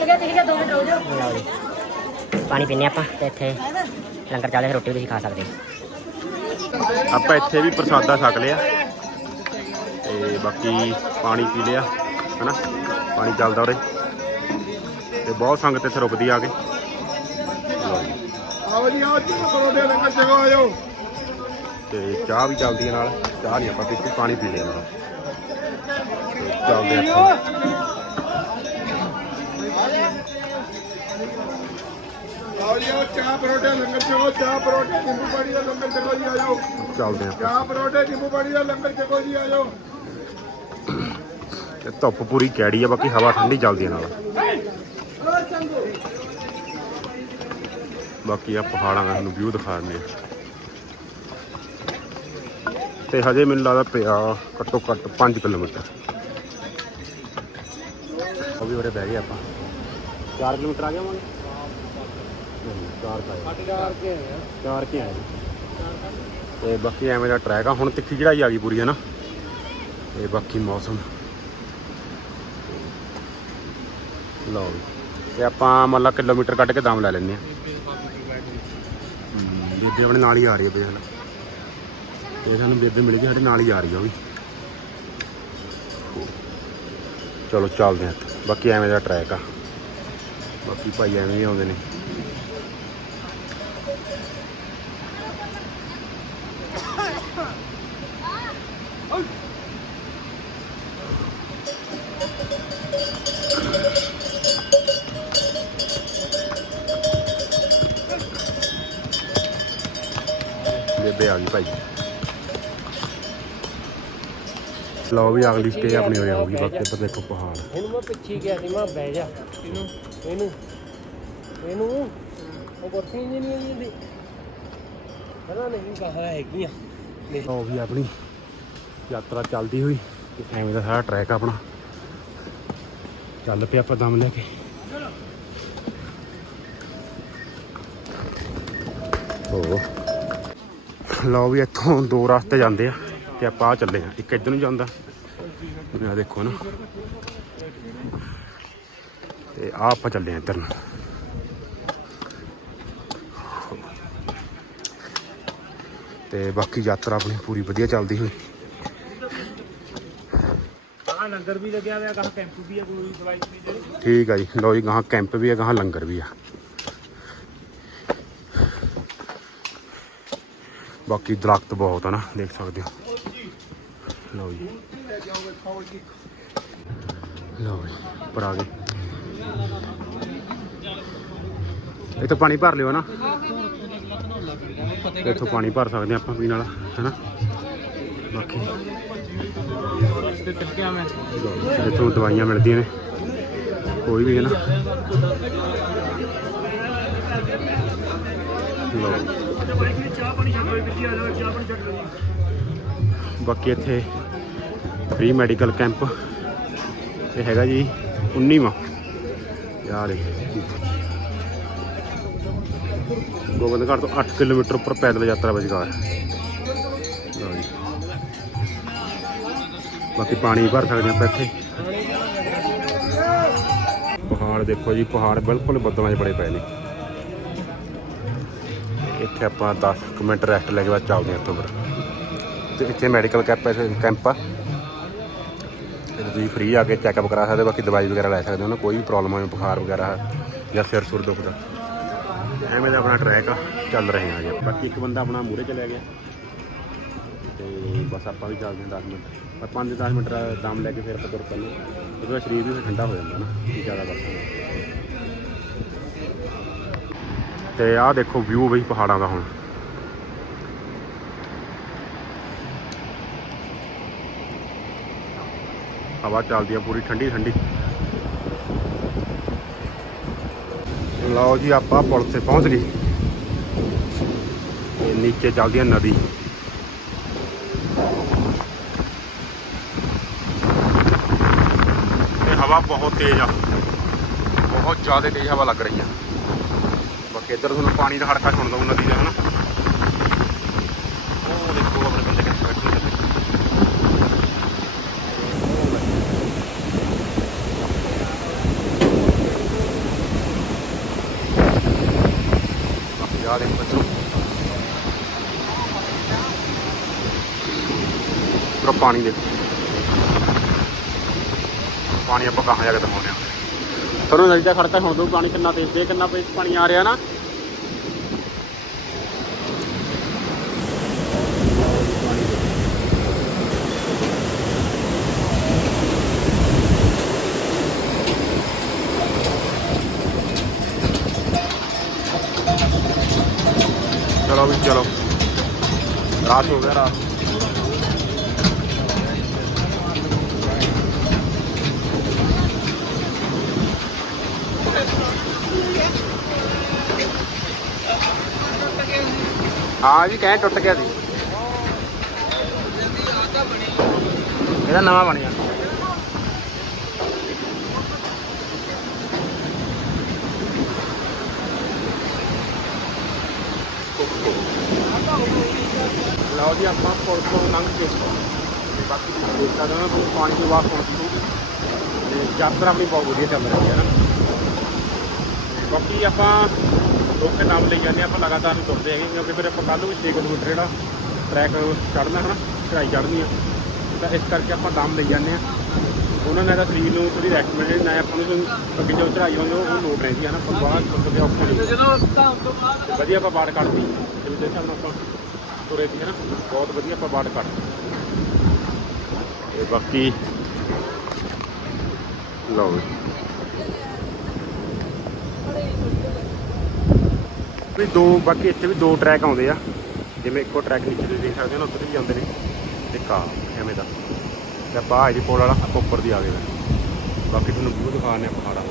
ਲਓ ਜੀ। ਪਾਣੀ ਪੀਨੇ ਆਪਾਂ ਤੇ ਇੱਥੇ ਲੰਗਰ ਚੱਲਦਾ ਰੋਟੀ ਵੀ ਤੁਸੀਂ ਖਾ ਸਕਦੇ ਆਪਾਂ ਇੱਥੇ ਵੀ ਪ੍ਰਸਾਦਾ ਛਕ ਲਿਆ ਤੇ ਬਾਕੀ ਪਾਣੀ ਪੀ ਲਿਆ ਹਨਾ? ਪਾਣੀ ਚੱਲਦਾ ਉਰੇ। ਤੇ ਬਹੁਤ ਸੰਗਤ ਇੱਥੇ ਰੁਕਦੀ ਆ ਕੇ। ਲਓ ਜੀ। ਆਓ ਜੀ ਆਓ ਜੀ ਕਰੋ ਦੇ ਲੰਗਰ ਚਗੋ ਆਇਓ। ਤੇ ਚਾਹ ਵੀ ਚੱਲਦੀ ਹੈ ਨਾਲ। ਚਾਹ ਨਹੀਂ ਆਪਾਂ ਪੀਤੀ ਪਾਣੀ ਪੀ ਲਿਆ ਨਾਲ। ਚੱਲਦੇ। ਆਓ ਜੀ ਆਓ ਚਾਹ ਪਰੋਠੇ ਲੰਗਰ ਚਗੋ ਚਾਹ ਪਰੋਠੇ ਨਿੰਬੂ ਪਾਣੀ ਦਾ ਲੰਗਰ ਚਗੋ ਜੀ ਆਇਓ। ਚੱਲਦੇ ਆ। ਆਪਾਂ। ਚਾਹ ਪਰੋਠੇ ਨਿੰਬੂ ਪਾਣੀ ਦਾ ਲੰਗਰ ਚਗੋ ਜੀ ਆਇਓ। ਤੇ ਧੁੱਪ ਪੂਰੀ ਕੈੜੀ ਆ ਬਾਕੀ ਹਵਾ ਠੰਡੀ ਚੱਲਦੀ ਹੈ ਨਾਲ। ਬਾਕੀ ਆ ਪਹਾੜਾਂ ਦਾ ਤੁਹਾਨੂੰ ਵਿਊ ਦਿਖਾ ਦਿੰਦੇ ਤੇ ਹਜੇ ਮੈਨੂੰ ਲੱਗਦਾ ਪਿਆ ਘੱਟੋ ਘੱਟ 5 ਕਿਲੋਮੀਟਰ। ਉਹ ਵੀ ਉਰੇ ਬਹਿ ਗਏ ਆਪਾਂ। 4 ਕਿਲੋਮੀਟਰ ਆ ਗਏ ਨਹੀਂ 4 ਪਾਏ ਚਾਰ ਕੇ ਆ। ਚਾਰ ਕੇ ਆਏ। ਤੇ ਬਾਕੀ ਐਵੇਂ ਦਾ ਟਰੈਕ ਆ। ਹੁਣ ਤਿੱਖੀ ਚੜਾਈ ਆ ਗਈ ਪੂਰੀ ਹੈ ਨਾ ਤੇ ਬਾਕੀ ਮੌਸਮ। ਲਓ ਤੇ ਆਪਾਂ ਮਤਲਬ ਕਿਲੋਮੀਟਰ ਕੱਢ ਕੇ ਦਮ ਲੈ ਲੈਂਦੇ ਆ ਬੇਬੇ ਆਪਣੇ ਨਾਲ ਹੀ ਆ ਰਹੀ ਹੈ ਬੇਹਲ ਤੇ ਸਾਨੂੰ ਬੇਬੇ ਮਿਲ ਗਈ, ਸਾਡੇ ਨਾਲ ਹੀ ਆ ਰਹੀ ਆ ਉਹ ਵੀ। ਚਲੋ ਚੱਲਦੇ ਆ ਬਾਕੀ ਐਵੇਂ ਦਾ ਟਰੈਕ ਆ। ਬਾਕੀ ਭਾਈ ਐਵੇਂ ਵੀ ਆਉਂਦੇ ਨੇ। ਬੇਬੇ ਆ ਗਈ ਭਾਈ। ਲਓ ਵੀ ਅਗਲੀ ਸਟੇ ਆਪਣੀ ਹੋਈ ਹੋਊਗੀ ਬਾਕੀ ਇੱਧਰ ਦੇਖੋ ਪਹਾੜ। ਇਹਨੂੰ ਮੈਂ ਪਿੱਛੇ ਗਿਆ ਸੀ ਮੈਂ ਬਹਿ ਜਾ। ਇਹਨੂੰ ਇਹਨੂੰ। ਇਹਨੂੰ। ਉਹ ਕੁਰਸੀ ਜੀ ਨਹੀਂ ਆਉਂਦੀ ਪਤਾ ਨਹੀਂ ਕਹਾ ਹੈਗੀਆਂ ਲਓ ਵੀ ਆਪਣੀ ਯਾਤਰਾ ਚੱਲਦੀ ਹੋਈ ਤੇ ਐਵੇਂ ਦਾ ਸਾਰਾ ਟਰੈਕ ਆਪਣਾ। ਚੱਲ ਪਿਆ ਆਪਾਂ ਦਮ ਲੈ ਕੇ। ਓ ਲਓ ਵੀ ਇੱਥੋਂ ਦੋ ਰਸਤੇ ਜਾਂਦੇ ਆ ਤੇ ਆਪਾਂ ਆ ਚੱਲੇ ਆ। ਇੱਕ ਇੱਧਰ ਨੂੰ ਜਾਂਦਾ ਆ ਦੇਖੋ ਨਾ। ਤੇ ਆ ਆਪਾਂ ਚੱਲੇ ਆ ਇੱਧਰ ਨੂੰ। ਤੇ ਬਾਕੀ ਯਾਤਰਾ ਆਪਣੀ ਪੂਰੀ ਵਧੀਆ ਚੱਲਦੀ ਹੋਈ। ਆ ਲੰਗਰ ਵੀ ਲੱਗਿਆ ਹੋਇਆ ਕਹਾ ਕੈਂਪ ਵੀ ਆ ਕੋਈ ਦਵਾਈ ਵੀ ਜਿਹੜੀ ਠੀਕ ਆ ਜੀ। ਲਓ ਜੀ ਗਾਹਾਂ ਕੈਂਪ ਵੀ ਆ ਗਾਹਾਂ ਲੰਗਰ ਵੀ ਆ। ਬਾਕੀ ਦਰਖਤ ਬਹੁਤ ਆ ਨਾ, ਦੇਖ ਸਕਦੇ ਹੋ। ਲਓ ਜੀ। ਲਓ ਜੀ, ਉੱਪਰ ਆ ਗਏ। ਇਹ ਪਾਣੀ ਭਰ ਲਿਓ ਨਾ। ਇੱਥੋਂ ਪਾਣੀ ਭਰ ਸਕਦੇ ਆਪਾਂ ਪੀਣ ਵਾਲਾ, ਹੈਨਾ? ਬਾਕੀ। ਇੱਥੋਂ ਦਵਾਈਆਂ ਮਿਲਦੀਆਂ ਨੇ। ਕੋਈ ਵੀ ਹੈ ਨਾ। ਲਓ। ਬਾਕੀ ਇੱਥੇ ਫ੍ਰੀ ਮੈਡੀਕਲ ਕੈਂਪ ਇਹ ਹੈਗਾ ਜੀ 19ਵਾਂ ਯਾਰ ਗੋਬਿੰਦਗੜ੍ਹ ਤੋਂ 8 ਕਿਲੋਮੀਟਰ ਉੱਪਰ ਪੈਦਲ ਯਾਤਰਾ ਵਿਚਕਾਰ ਲਓ ਜੀ। ਬਾਕੀ ਪਾਣੀ ਭਰ ਸਕਦੇ ਆਪਾਂ ਇੱਥੇ। ਪਹਾੜ ਦੇਖੋ ਜੀ, ਪਹਾੜ ਬਿਲਕੁਲ ਬੱਦਲਾਂ 'ਚ ਬੜੇ ਪਏ ਨੇ। ਇੱਥੇ ਆਪਾਂ 10 ਕੁ ਮਿੰਟ ਰੈਸਟ ਲੈ ਕੇ ਬਾਅਦ ਚੱਲਦੇ ਹਾਂ ਇੱਥੋਂ ਫਿਰ। ਤੇ ਇੱਥੇ ਮੈਡੀਕਲ ਕੈਂਪ ਕੈਂਪ ਆ। ਤੇ ਤੁਸੀਂ ਫ੍ਰੀ ਆ ਕੇ ਚੈੱਕਅਪ ਕਰਾ ਸਕਦੇ ਹੋ, ਬਾਕੀ ਦਵਾਈ ਵਗੈਰਾ ਲੈ ਸਕਦੇ ਹੋ ਨਾ ਕੋਈ ਵੀ ਪ੍ਰੋਬਲਮ ਹੋਵੇ ਬੁਖਾਰ ਵਗੈਰਾ ਜਾਂ ਸਿਰ ਸੁਰ ਦੁਖਦਾ ਐਵੇਂ ਦਾ ਆਪਣਾ ਟਰੈਕ ਆ ਚੱਲ ਰਹੇ ਹਾਂ ਜੀ ਬਾਕੀ ਇੱਕ ਬੰਦਾ ਆਪਣਾ ਮੂਹਰੇ ਚਲਿਆ ਗਿਆ। ਤੇ ਬਸ ਆਪਾਂ ਵੀ ਚੱਲਦੇ ਹਾਂ 10 ਮਿੰਟ। ਪਰ 5-10 ਮਿੰਟ ਦਾ ਦਮ ਲੈ ਕੇ ਫਿਰ ਆਪਾਂ ਤੁਰ ਪੈਂਦੇ ਹਾਂ। ਉਹਦੇ ਬਾਅਦ ਸਰੀਰ ਵੀ ਠੰਡਾ ਹੋ ਜਾਂਦਾ ਨਾ ਜ਼ਿਆਦਾ ਵਰਤਣਾ ਤੇ ਆਹ ਦੇਖੋ ਵਿਊ ਬਈ ਪਹਾੜਾਂ ਦਾ ਹੁਣ। ਹਵਾ ਚੱਲਦੀ ਆ ਪੂਰੀ ਠੰਡੀ ਠੰਡੀ। ਲਓ ਜੀ ਆਪਾਂ ਪੁਲ ਤੇ ਪਹੁੰਚ ਗਏ। ਤੇ ਨੀਚੇ ਚੱਲਦੀ ਆ ਨਦੀ। ਤੇ ਹਵਾ ਬਹੁਤ ਤੇਜ਼ ਆ। ਬਹੁਤ ਜ਼ਿਆਦਾ ਤੇਜ਼ ਹਵਾ ਲੱਗ ਰਹੀ ਆ। ਇੱਧਰ ਤੁਹਾਨੂੰ ਪਾਣੀ ਦਾ ਹੜਕਾ ਸੁਣ ਦਊ ਨਦੀ ਦਾ ਹਨਾ? ਉਹ ਦੇਖੋ ਆਪਣੇ ਬੰਦੇ ਕਿੱਥੇ ਬੈਠੇ ਨੇ ਬਾਕੀ ਆ ਦੇਖੋ ਬੱਚੋ ਪੂਰਾ ਪਾਣੀ ਦੇਖੋ। ਪਾਣੀ ਆਪਾਂ ਕਹਾਂ ਜਾ ਕੇ ਦਿਖਾਉਂਦੇ ਆ ਤੁਹਾਨੂੰ ਨਦੀ ਦਾ ਖੜਕਾ ਸੁਣ ਦਊ ਪਾਣੀ ਕਿੰਨਾ ਤੇਜ਼ ਤੇ ਕਿੰਨਾ ਤੇਜ਼ ਪਾਣੀ ਆ ਰਿਹਾ ਨਾ ਚਲੋ ਵੀ ਚਲੋ ਰਾਤ ਹੋ ਹਾਂ ਜੀ ਕਹਿ ਟੁੱਟ ਗਿਆ ਸੀ। ਇਹਦਾ ਨਵਾਂ ਬਣਿਆ। ਲਓ ਜੀ ਆਪਾਂ ਪੁਲ ਤੋਂ ਲੰਘ ਕੇ ਤੇ ਬਾਕੀ ਤੁਸੀਂ ਦੇਖ ਸਕਦੇ ਹੋ ਨਾ ਪਾਣੀ ਦੀ ਆਵਾਜ਼ ਸੁਣਦੀ ਹੋਊਗੀ ਤੇ ਯਾਤਰਾ ਆਪਣੀ ਬਹੁਤ ਵਧੀਆ ਚੱਲ ਰਹੀ ਹੈ ਨਾ। ਬਾਕੀ ਆਪਾਂ ਰੋਕ ਕੇ ਨਾਮ ਲਈ ਜਾਂਦੇ ਹਾਂ, ਆਪਾਂ ਲਗਾਤਾਰ ਨਹੀਂ ਤੁਰਦੇ ਹੈਗੇ ਕਿਉਂਕਿ ਫਿਰ ਆਪਾਂ ਕੱਲ੍ਹ ਨੂੰ ਵੀ 6 ਕਿਲੋਮੀਟਰ ਜਿਹੜਾ ਟਰੈਕ ਚੜ੍ਹਨਾ ਹਨਾ ਚੜਾਈ ਚੜ੍ਹਨੀ ਆ ਤਾਂ ਇਸ ਕਰਕੇ ਆਪਾਂ ਦਮ ਲਈ ਜਾਂਦੇ ਆ ਉਹਨਾਂ ਨੇ ਤਾਂ ਸਰੀਰ ਨੂੰ ਥੋੜੀ ਰੈਸਟ ਮਿਲਣੀ ਨਾ ਆਪਾਂ ਨੂੰ ਅੱਗੇ ਜੋ ਚੜਾਈ ਹੁੰਦੀ ਉਹ ਲੋਡ ਰਹਿੰਦੀ ਆ ਨਾ ਪਰ ਬਾਹਰ ਤੁਰ ਕੇ ਔਖਾ ਨਹੀਂ। ਵਧੀਆ ਆਪਾਂ ਬਾੜ ਕੱਢਦੀ ਜਿਵੇਂ ਦੇ ਹਿਸਾਬ ਨਾਲ ਆਪਾਂ ਤੁਰੇ ਦੀ ਹੈ ਨਾ, ਬਹੁਤ ਵਧੀਆ ਆਪਾਂ ਬਾੜ ਤੇ ਬਾਕੀ ਲਓ ਵੀ ਦੋ, ਬਾਕੀ ਇੱਥੇ ਵੀ ਦੋ ਟਰੈਕ ਆਉਂਦੇ ਆ। ਜਿਵੇਂ ਇੱਕੋ ਟਰੈਕ ਨੀਚੇ ਤੁਸੀਂ ਦੇਖ ਸਕਦੇ ਹੋ ਨਾ, ਉੱਧਰ ਵੀ ਆਉਂਦੇ ਨੇ। ਤੇ ਆ, ਐਵੇਂ ਦਾ। ਤੇ ਆਪਾਂ ਇਹਦੀ ਪੋਲ ਵਾਲਾ, ਆਪਾਂ ਉੱਪਰ ਦੀ ਆ ਗਏ ਬਾਕੀ ਤੁਹਾਨੂੰ ਵੀਊ ਦਿਖਾਉਂਦੇ ਆ ਪਹਾੜਾਂ।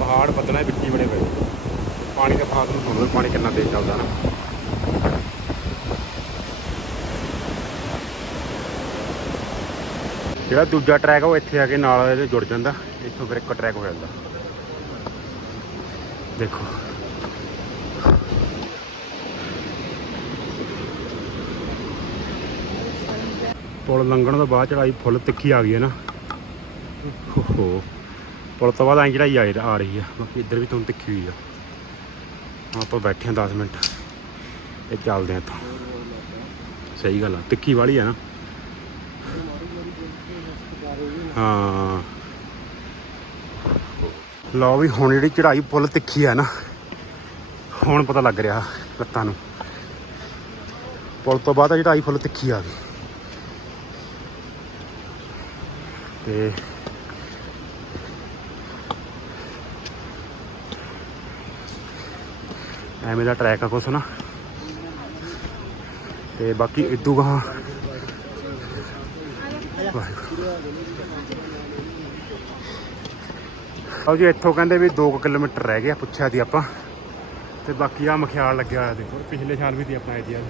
ਪਹਾੜ ਬੱਦਲਾਂ ਦੇ ਵਿੱਚ ਹੀ ਬੜੇ ਪਏ। ਪਾਣੀ ਦਾ ਫਾਸ ਨੂੰ ਸੁਣ ਲਓ ਪਾਣੀ ਕਿੰਨਾ ਤੇਜ਼ ਚੱਲਦਾ ਨਾ। ਜਿਹੜਾ ਦੂਜਾ ਟਰੈਕ ਉਹ ਇੱਥੇ ਆ ਕੇ ਨਾਲ ਇਹਦੇ ਜੁੜ ਜਾਂਦਾ। ਇੱਥੋਂ ਫਿਰ ਇੱਕ ਟਰੈਕ ਹੋ ਜਾਂਦਾ। ਦੇਖੋ। ਪੁਲ ਲੰਘਣ ਤੋਂ ਬਾਅਦ ਚੜਾਈ ਫੁੱਲ ਤਿੱਖੀ ਆ ਗਈ ਹੈ ਨਾ। ਓਹੋ। ਪੁਲ ਤੋਂ ਬਾਅਦ ਐਂ ਚੜਾਈ ਆ ਰਹੀ ਆ ਬਾਕੀ ਇੱਧਰ ਵੀ ਤੁਹਾਨੂੰ ਤਿੱਖੀ ਹੋਈ ਆ। ਆਪਾਂ ਬੈਠੇ ਹਾਂ 10 ਮਿੰਟ। ਇਹ ਚੱਲਦੇ ਹਾਂ ਇੱਥੋਂ। ਸਹੀ ਗੱਲ ਆ, ਤਿੱਖੀ ਵਾਲੀ ਆ ਨਾ। ਹਾਂ। ਲਓ ਵੀ ਹੁਣ ਜਿਹੜੀ ਚੜਾਈ ਪੁੱਲ ਤਿੱਖੀ ਆ ਨਾ, ਹੁਣ ਪਤਾ ਲੱਗ ਰਿਹਾ ਲੱਤਾਂ ਨੂੰ। ਪੁੱਲ ਤੋਂ ਬਾਅਦ ਆ ਚੜਾਈ ਫੁੱਲ ਤਿੱਖੀ ਆ ਗਈ। ਤੇ ਐਵੇਂ ਦਾ ਟਰੈਕ ਆ ਕੁਛ ਨਾ। ਤੇ ਬਾਕੀ ਇਦੂ ਗਾਂ ਆਓ ਜੀ, ਇੱਥੋਂ ਕਹਿੰਦੇ ਵੀ 2 ਕਿਲੋਮੀਟਰ ਰਹਿ ਗਿਆ ਪੁੱਛਿਆ ਸੀ ਆਪਾਂ। ਤੇ ਬਾਕੀ ਆ ਮਖਿਆਲ ਲੱਗਿਆ ਹੋਇਆ ਦੇਖੋ, ਪਿਛਲੇ ਸਾਲ ਵੀ ਸੀ ਆਪਣਾ ਏਰੀਆ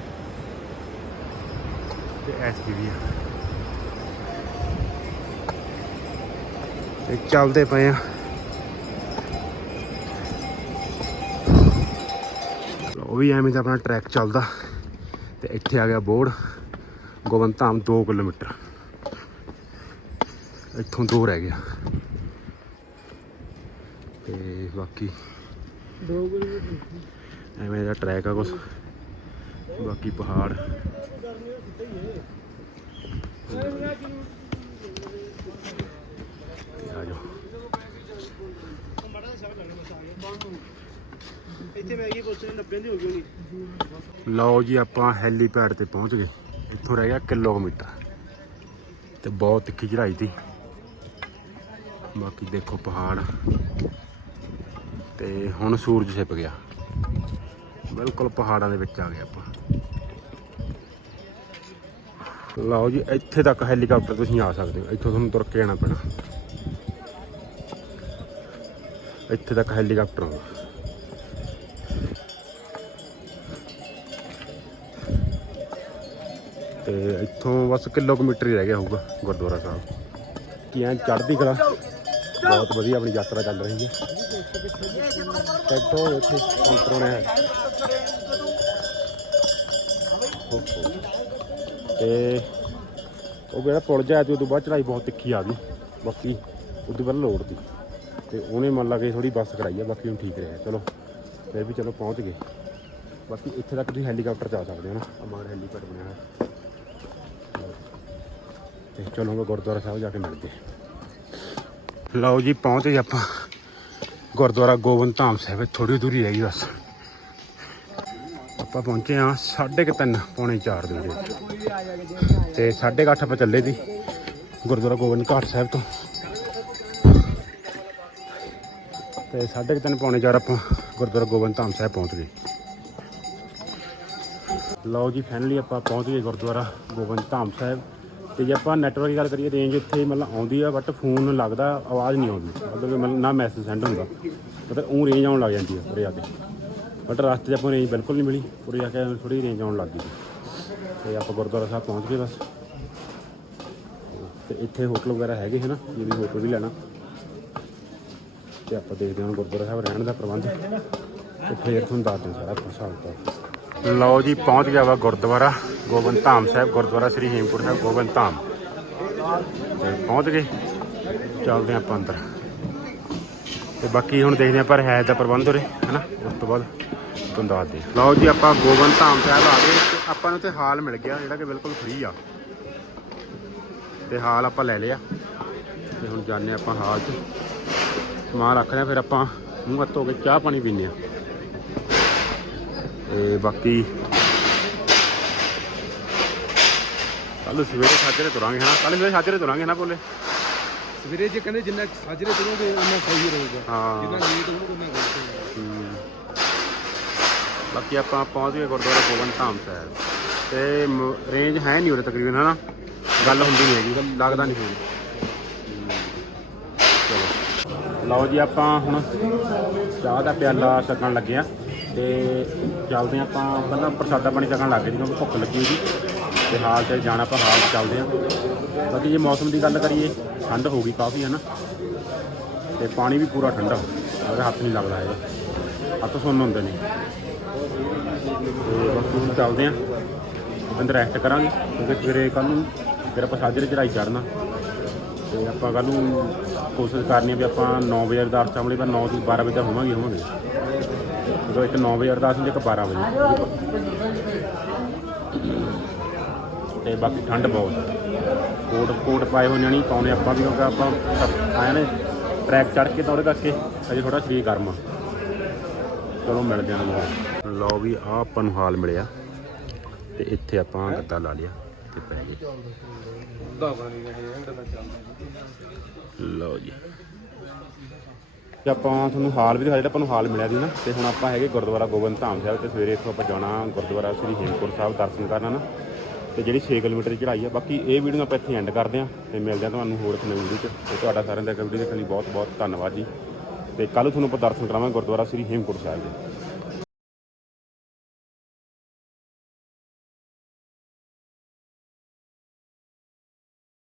ਤੇ ਐਸ ਵੀ ਆ। ਤੇ ਚੱਲਦੇ ਪਏ ਆ। ਉਹ ਵੀ ਐਵੇਂ ਦਾ ਆਪਣਾ ਟਰੈਕ ਚੱਲਦਾ। ਤੇ ਇੱਥੇ ਆ ਗਿਆ ਬੋਰਡ ਗੋਬਿੰਦ ਧਾਮ 2 ਕਿਲੋਮੀਟਰ। ਇੱਥੋਂ ਦੂਰ ਰਹਿ ਗਿਆ। ਬਾਕੀ। ਐਵੇਂ ਦਾ ਟਰੈਕ ਆ ਕੁਛ। ਬਾਕੀ ਪਹਾੜ। ਤੇ ਆ ਜਾਓ। ਇੱਥੇ ਮੈਗੀ ਪੁੱਛ 90 ਦੀ ਹੋ ਗਈ ਹੋਣੀ। ਲਓ ਜੀ ਆਪਾਂ ਹੈਲੀਪੈਡ ਤੇ ਪਹੁੰਚ ਗਏ। ਇੱਥੋਂ ਰਹਿ ਗਿਆ ਕਿਲੋਮੀਟਰ। ਤੇ ਬਹੁਤ ਤਿੱਖੀ ਚੜਾਈ ਸੀ। ਬਾਕੀ ਦੇਖੋ ਪਹਾੜ। ਤੇ ਹੁਣ ਸੂਰਜ ਛਿਪ ਗਿਆ। ਬਿਲਕੁਲ ਪਹਾੜਾਂ ਦੇ ਵਿੱਚ ਆ ਗਏ ਆਪਾਂ। ਲਓ ਜੀ, ਇੱਥੇ ਤੱਕ ਹੈਲੀਕਾਪਟਰ ਤੁਸੀਂ ਆ ਸਕਦੇ ਹੋ। ਇੱਥੋਂ ਤੁਹਾਨੂੰ ਤੁਰ ਕੇ ਆਉਣਾ ਪੈਣਾ। ਇੱਥੇ ਤੱਕ ਹੈਲੀਕਾਪਟਰ ਆਉਂਦਾ ਤੇ ਇੱਥੋਂ ਬਸ ਕਿਲੋਮੀਟਰ ਹੀ ਰਹਿ ਗਿਆ ਹੋਊਗਾ ਗੁਰਦੁਆਰਾ ਸਾਹਿਬ। ਕੀ ਐਂ ਚੜ੍ਹਦੀ ਕਲਾ? ਬਹੁਤ ਵਧੀਆ ਆਪਣੀ ਯਾਤਰਾ ਚੱਲ ਰਹੀ ਹੈ। ਟੈਕਟੋ ਇੱਥੇ ਕਾਊਂਟਰ ਹੈ ਤੇ ਉਹ ਜਿਹੜਾ ਪੁਲ ਜਾਇਆ ਤੇ ਉਦੋਂ ਬਾਅਦ ਚੜਾਈ ਬਹੁਤ ਤਿੱਖੀ ਆ ਗਈ। ਬਾਕੀ ਉਦੋਂ ਪਹਿਲਾਂ ਲੋੜ ਸੀ। ਤੇ ਉਹਨੇ ਮੰਨ ਲਾ ਕੇ ਥੋੜੀ ਬੱਸ ਕਰਾਈ ਆ, ਬਾਕੀ ਹੁਣ ਠੀਕ ਰਿਹਾ। ਚਲੋ, ਫਿਰ ਵੀ ਚਲੋ ਪਹੁੰਚ ਗਏ। ਬਾਕੀ ਇੱਥੇ ਤੱਕ ਤੁਸੀਂ ਹੈਲੀਕਾਪਟਰ 'ਚ ਸਕਦੇ ਹੋ ਨਾ। ਅਮਾਰ ਹੈਲੀਪੈਡ ਬਣਿਆ ਹੋਇਆ। ਤੇ ਚਲੋਗੇ ਗੁਰਦੁਆਰਾ ਸਾਹਿਬ ਜਾ ਕੇ ਮਿਲਦੇ ਹਾਂ। ਲਓ ਜੀ, ਪਹੁੰਚ ਗਏ ਆਪਾਂ। ਗੁਰਦੁਆਰਾ ਗੋਬਿੰਦ ਧਾਮ ਸਾਹਿਬ ਥੋੜੀ ਦੂਰੀ ਰਹਿ ਗਈ ਬਸ। ਆਪਾਂ ਪਹੁੰਚੇ ਆ ਸਾਢੇ ਕੁ ਤਿੰਨ, ਪੌਣੇ 4 ਦੇ ਵਿੱਚ। ਤੇ ਸਾਢੇ ਕੁ ਅੱਠ ਆਪਾਂ ਚੱਲੇ ਸੀ ਗੁਰਦੁਆਰਾ ਗੋਬਿੰਦ ਘਾਟ ਸਾਹਿਬ ਤੋਂ। ਤੇ ਸਾਢੇ ਕੁ ਤਿੰਨ, ਪੌਣੇ 4 ਆਪਾਂ ਗੁਰਦੁਆਰਾ ਗੋਬਿੰਦ ਧਾਮ ਸਾਹਿਬ ਪਹੁੰਚ ਗਏ। ਲਓ ਜੀ ਫਾਈਨਲੀ ਆਪਾਂ ਪਹੁੰਚ ਗਏ ਗੁਰਦੁਆਰਾ ਗੋਬਿੰਦ ਧਾਮ ਸਾਹਿਬ। ਤੇ ਜੇ ਆਪਾਂ ਨੈਟਵਰਕ ਦੀ ਗੱਲ ਕਰੀਏ ਰੇਂਜ ਇੱਥੇ ਮਤਲਬ ਆਉਂਦੀ ਆ ਬਟ ਫੋਨ ਲੱਗਦਾ ਆਵਾਜ਼ ਨਹੀਂ ਆਉਂਦੀ। ਮਤਲਬ ਕਿ ਮਤਲਬ ਨਾ ਮੈਸੇਜ ਸੈਂਡ ਹੁੰਦਾ। ਮਤਲਬ ਉਹ ਰੇਂਜ ਆਉਣ ਲੱਗ ਜਾਂਦੀ ਆ ਉਰੇ ਆ ਕੇ। ਬਟ ਰਸਤੇ 'ਚ ਆਪਾਂ ਰੇਂਜ ਬਿਲਕੁਲ ਨਹੀਂ ਮਿਲੀ। ਉਰੇ ਆ ਕੇ ਥੋੜੀ ਰੇਂਜ ਆਉਣ ਲੱਗ ਗਈ। ਸੀ। ਤੇ ਆਪਾਂ ਗੁਰਦੁਆਰਾ ਸਾਹਿਬ ਪਹੁੰਚ ਗਏ ਬਸ। ਤੇ ਇੱਥੇ ਹੋਟਲ ਵਗੈਰਾ ਹੈਗੇ ਹੈ ਨਾ ਜੇ ਵੀ ਹੋਟਲ ਵੀ ਲੈਣਾ। ਤੇ ਆਪਾਂ ਦੇਖਦੇ ਹਾਂ ਹੁਣ ਗੁਰਦੁਆਰਾ ਸਾਹਿਬ ਰਹਿਣ ਦਾ ਪ੍ਰਬੰਧ। ਤੇ ਫੇਰ ਤੁਹਾਨੂੰ ਦੱਸ ਦਿਆਂ ਸਾਰਾ ਕੁਝ ਹਿਸਾਬ ਕਿਤਾਬ ਲਓ ਜੀ, ਪਹੁੰਚ ਗਿਆ ਵਾ ਗੁਰਦੁਆਰਾ, ਗੋਬਿੰਦ ਧਾਮ ਸਾਹਿਬ, ਗੁਰਦੁਆਰਾ ਸ੍ਰੀ ਹੇਮਕੁੰਟ ਸਾਹਿਬ, ਗੋਬਿੰਦ ਧਾਮ। ਤੇ ਪਹੁੰਚ ਗਏ। ਚੱਲਦੇ ਹਾਂ ਆਪਾਂ ਅੰਦਰ। ਤੇ ਬਾਕੀ ਹੁਣ ਦੇਖਦੇ ਹਾਂ, ਪਰ ਹੈ ਦਾ ਪ੍ਰਬੰਧ ਉਰੇ, ਹੈਨਾ? ਉਸ ਤੋਂ ਬਾਅਦ ਤੁਹਾਨੂੰ ਦੱਸਦੇ ਹਾਂ। ਲਓ ਜੀ, ਆਪਾਂ ਗੋਬਿੰਦ ਧਾਮ ਸਾਹਿਬ ਆ ਗਏ। ਤੇ ਆਪਾਂ ਨੂੰ ਉੱਥੇ ਹਾਲ ਮਿਲ ਗਿਆ, ਜਿਹੜਾ ਕਿ ਬਿਲਕੁਲ ਫ੍ਰੀ ਆ। ਤੇ ਹਾਲ ਆਪਾਂ ਲੈ ਲਿਆ। ਤੇ ਹੁਣ ਜਾਂਦੇ ਆਪਾਂ ਹਾਲ 'ਚ। ਸਮਾਨ ਰੱਖਦੇ ਹਾਂ, ਫਿਰ ਆਪਾਂ ਮੂੰਹ ਹੱਥ ਧੋ ਕੇ ਚਾਹ ਪਾਣੀ ਪੀਂਦੇ ਆ ਤੇ ਬਾਕੀ ਕੱਲ ਸਵੇਰੇ ਸਾਜਰੇ ਤੁਰਾਂਗੇ ਹਨਾ? ਕੱਲ ਸਵੇਰੇ ਸਾਜਰੇ ਤੁਰਾਂਗੇ ਨਾ ਬੋਲੇ ਸਵੇਰੇ ਜੇ ਕਹਿੰਦੇ ਜਿੰਨਾ ਸਾਜਰੇ ਤੁਰੋਗੇ ਉਹਨਾਂ ਸਹੀ ਰਹੇਗਾ। ਹਾਂ। ਜਿੰਨਾ ਲੇਟ ਹੋਊਗਾ ਉਹਨਾਂ ਗਲਤ ਹੋਊਗਾ। ਹਮ। ਬਾਕੀ ਆਪਾਂ ਪਹੁੰਚ ਗਏ ਗੁਰਦੁਆਰਾ ਗੋਬਿੰਦ ਧਾਮ ਸਾਹਿਬ। ਤੇ ਮ- ਰੇਂਜ ਹੈ ਨਹੀਂ ਉਰੇ ਤਕਰੀਬਨ ਹਨਾ? ਗੱਲ ਹੁੰਦੀ ਨਹੀਂ ਹੈਗੀ ਲੱਗਦਾ ਨਹੀਂ ਹੋਣੀ ਚਲੋ। ਲਓ ਜੀ ਆਪਾਂ ਹੁਣ ਚਾਹ ਦਾ ਪਿਆਲਾ ਛਕਣ ਲੱਗੇ ਆ। ਤੇ ਚੱਲਦੇ ਹਾਂ ਆਪਾਂ, ਪਹਿਲਾਂ ਪ੍ਰਸਾਦਾ ਪਾਣੀ ਛਕਣ ਲੱਗ ਗਏ ਜੀ ਕਿਉਂਕਿ ਭੁੱਖ ਲੱਗੀ ਹੋਈ ਤੇ ਹਾਲ ਤੇ ਜਾਣਾ ਆਪਾਂ, ਹਾਲ 'ਚ ਚੱਲਦੇ ਆ ਬਾਕੀ ਜੇ ਮੌਸਮ ਦੀ ਗੱਲ ਕਰੀਏ, ਠੰਡ ਹੋ ਗਈ ਕਾਫੀ, ਹੈ ਨਾ? ਤੇ ਪਾਣੀ ਵੀ ਪੂਰਾ ਠੰਡਾ ਅਗਰ ਹੱਥ ਨਹੀਂ ਲੱਗਦਾ ਹੈਗਾ। ਹੱਥ ਸੁੰਨ ਹੁੰਦੇ ਨੇ। ਤੇ ਬਸ ਹੁਣ ਚੱਲਦੇ ਆ ਅੰਦਰ ਰੈਸਟ ਕਰਾਂਗੇ, ਕਿਉਂਕਿ ਸਵੇਰੇ ਕੱਲ ਨੂੰ ਫਿਰ ਆਪਾਂ ਸਾਜਰੇ ਚੜਾਈ ਚੜਨਾ ਤੇ ਆਪਾਂ ਕੱਲ ਨੂੰ ਕੋਸ਼ਿਸ਼ ਕਰਨੀ ਆ ਵੀ ਆਪਾਂ 9 ਵਜੇ ਅਰਦਾਸ ਚਾਵਲੇ ਪਰ 9 ਤੋਂ 12 ਵਜੇ ਤੱਕ ਹੋਵਾਂਗੇ ਹੋਵਾਂਗੇ। ਜਦੋਂ ਇੱਕ 9 ਵਜੇ ਅਰਦਾਸ ਹੁੰਦੀ, ਇੱਕ 12 ਵਜੇ। ਤੇ ਬਾਕੀ ਠੰਡ ਬਹੁਤ ਕੋਟ ਕੋਟ ਪਾਏ ਹੋਏ ਨਹੀਂ, ਪਾਉਣੇ ਆਪਾਂ ਵੀ, ਕਿਉਂਕਿ ਆਪਾਂ ਸਭ ਨੇ। ਟਰੈਕ ਚੜ ਕੇ ਤਾਂ ਉਹਦੇ ਕਰਕੇ ਅਜੇ ਥੋੜਾ ਸਰੀਰ ਗਰਮ ਆ। ਚਲੋ ਮਿਲ ਜਾਣਾ ਨੂੰ ਲਓ ਵੀ ਆ ਆਪਾਂ ਨੂੰ ਹਾਲ ਮਿਲਿਆ। ਤੇ ਇੱਥੇ ਆਪਾਂ ਗੱਦਾ ਲਾ ਲਿਆ ਤੇ ਪੈ ਗਏ। ਲਓ ਜੀ। ਤੇ ਆਪਾਂ ਤੁਹਾਨੂੰ ਹਾਲ ਵੀ ਦਿਖਾ ਜਿਹੜਾ ਆਪਾਂ ਨੂੰ ਹਾਲ ਮਿਲਿਆ ਸੀ ਨਾ। ਤੇ ਹੁਣ ਆਪਾਂ ਹੈਗੇ ਗੁਰਦੁਆਰਾ ਗੋਬਿੰਦ ਧਾਮ ਸਾਹਿਬ, ਤੇ ਸਵੇਰੇ ਇੱਥੋਂ ਆਪਾਂ ਜਾਣਾ ਗੁਰਦੁਆਰਾ ਸ੍ਰੀ ਹੇਮਕੁੰਟ ਸਾਹਿਬ ਦਰਸ਼ਨ ਕਰਨਾ ਨਾ ਤੇ ਜਿਹੜੀ 6 ਕਿਲੋਮੀਟਰ ਦੀ ਚੜ੍ਹਾਈ ਆ, ਬਾਕੀ ਇਹ ਵੀਡੀਓ ਆਪਾਂ ਇੱਥੇ ਐਂਡ ਕਰਦੇ ਆ ਤੇ ਮਿਲਦੇ ਆ ਤੁਹਾਨੂੰ ਹੋਰ ਇੱਕ ਨਵੀਂ ਵੀਡੀਓ 'ਚ। ਤੇ ਤੁਹਾਡਾ ਸਾਰਿਆਂ ਦਾ ਵੀਡੀਓ ਦੇਖਣ ਲਈ ਬਹੁਤ ਬਹੁਤ ਧੰਨਵਾਦ ਜੀ। ਤੇ ਕੱਲ ਤੁਹਾਨੂੰ ਆਪਾਂ ਦਰਸ਼ਨ ਕਰਾਵਾਂਗੇ ਗੁਰਦੁਆਰਾ ਸ੍ਰੀ ਹੇਮਕੁੰਟ ਸਾਹਿਬ ਦੇ।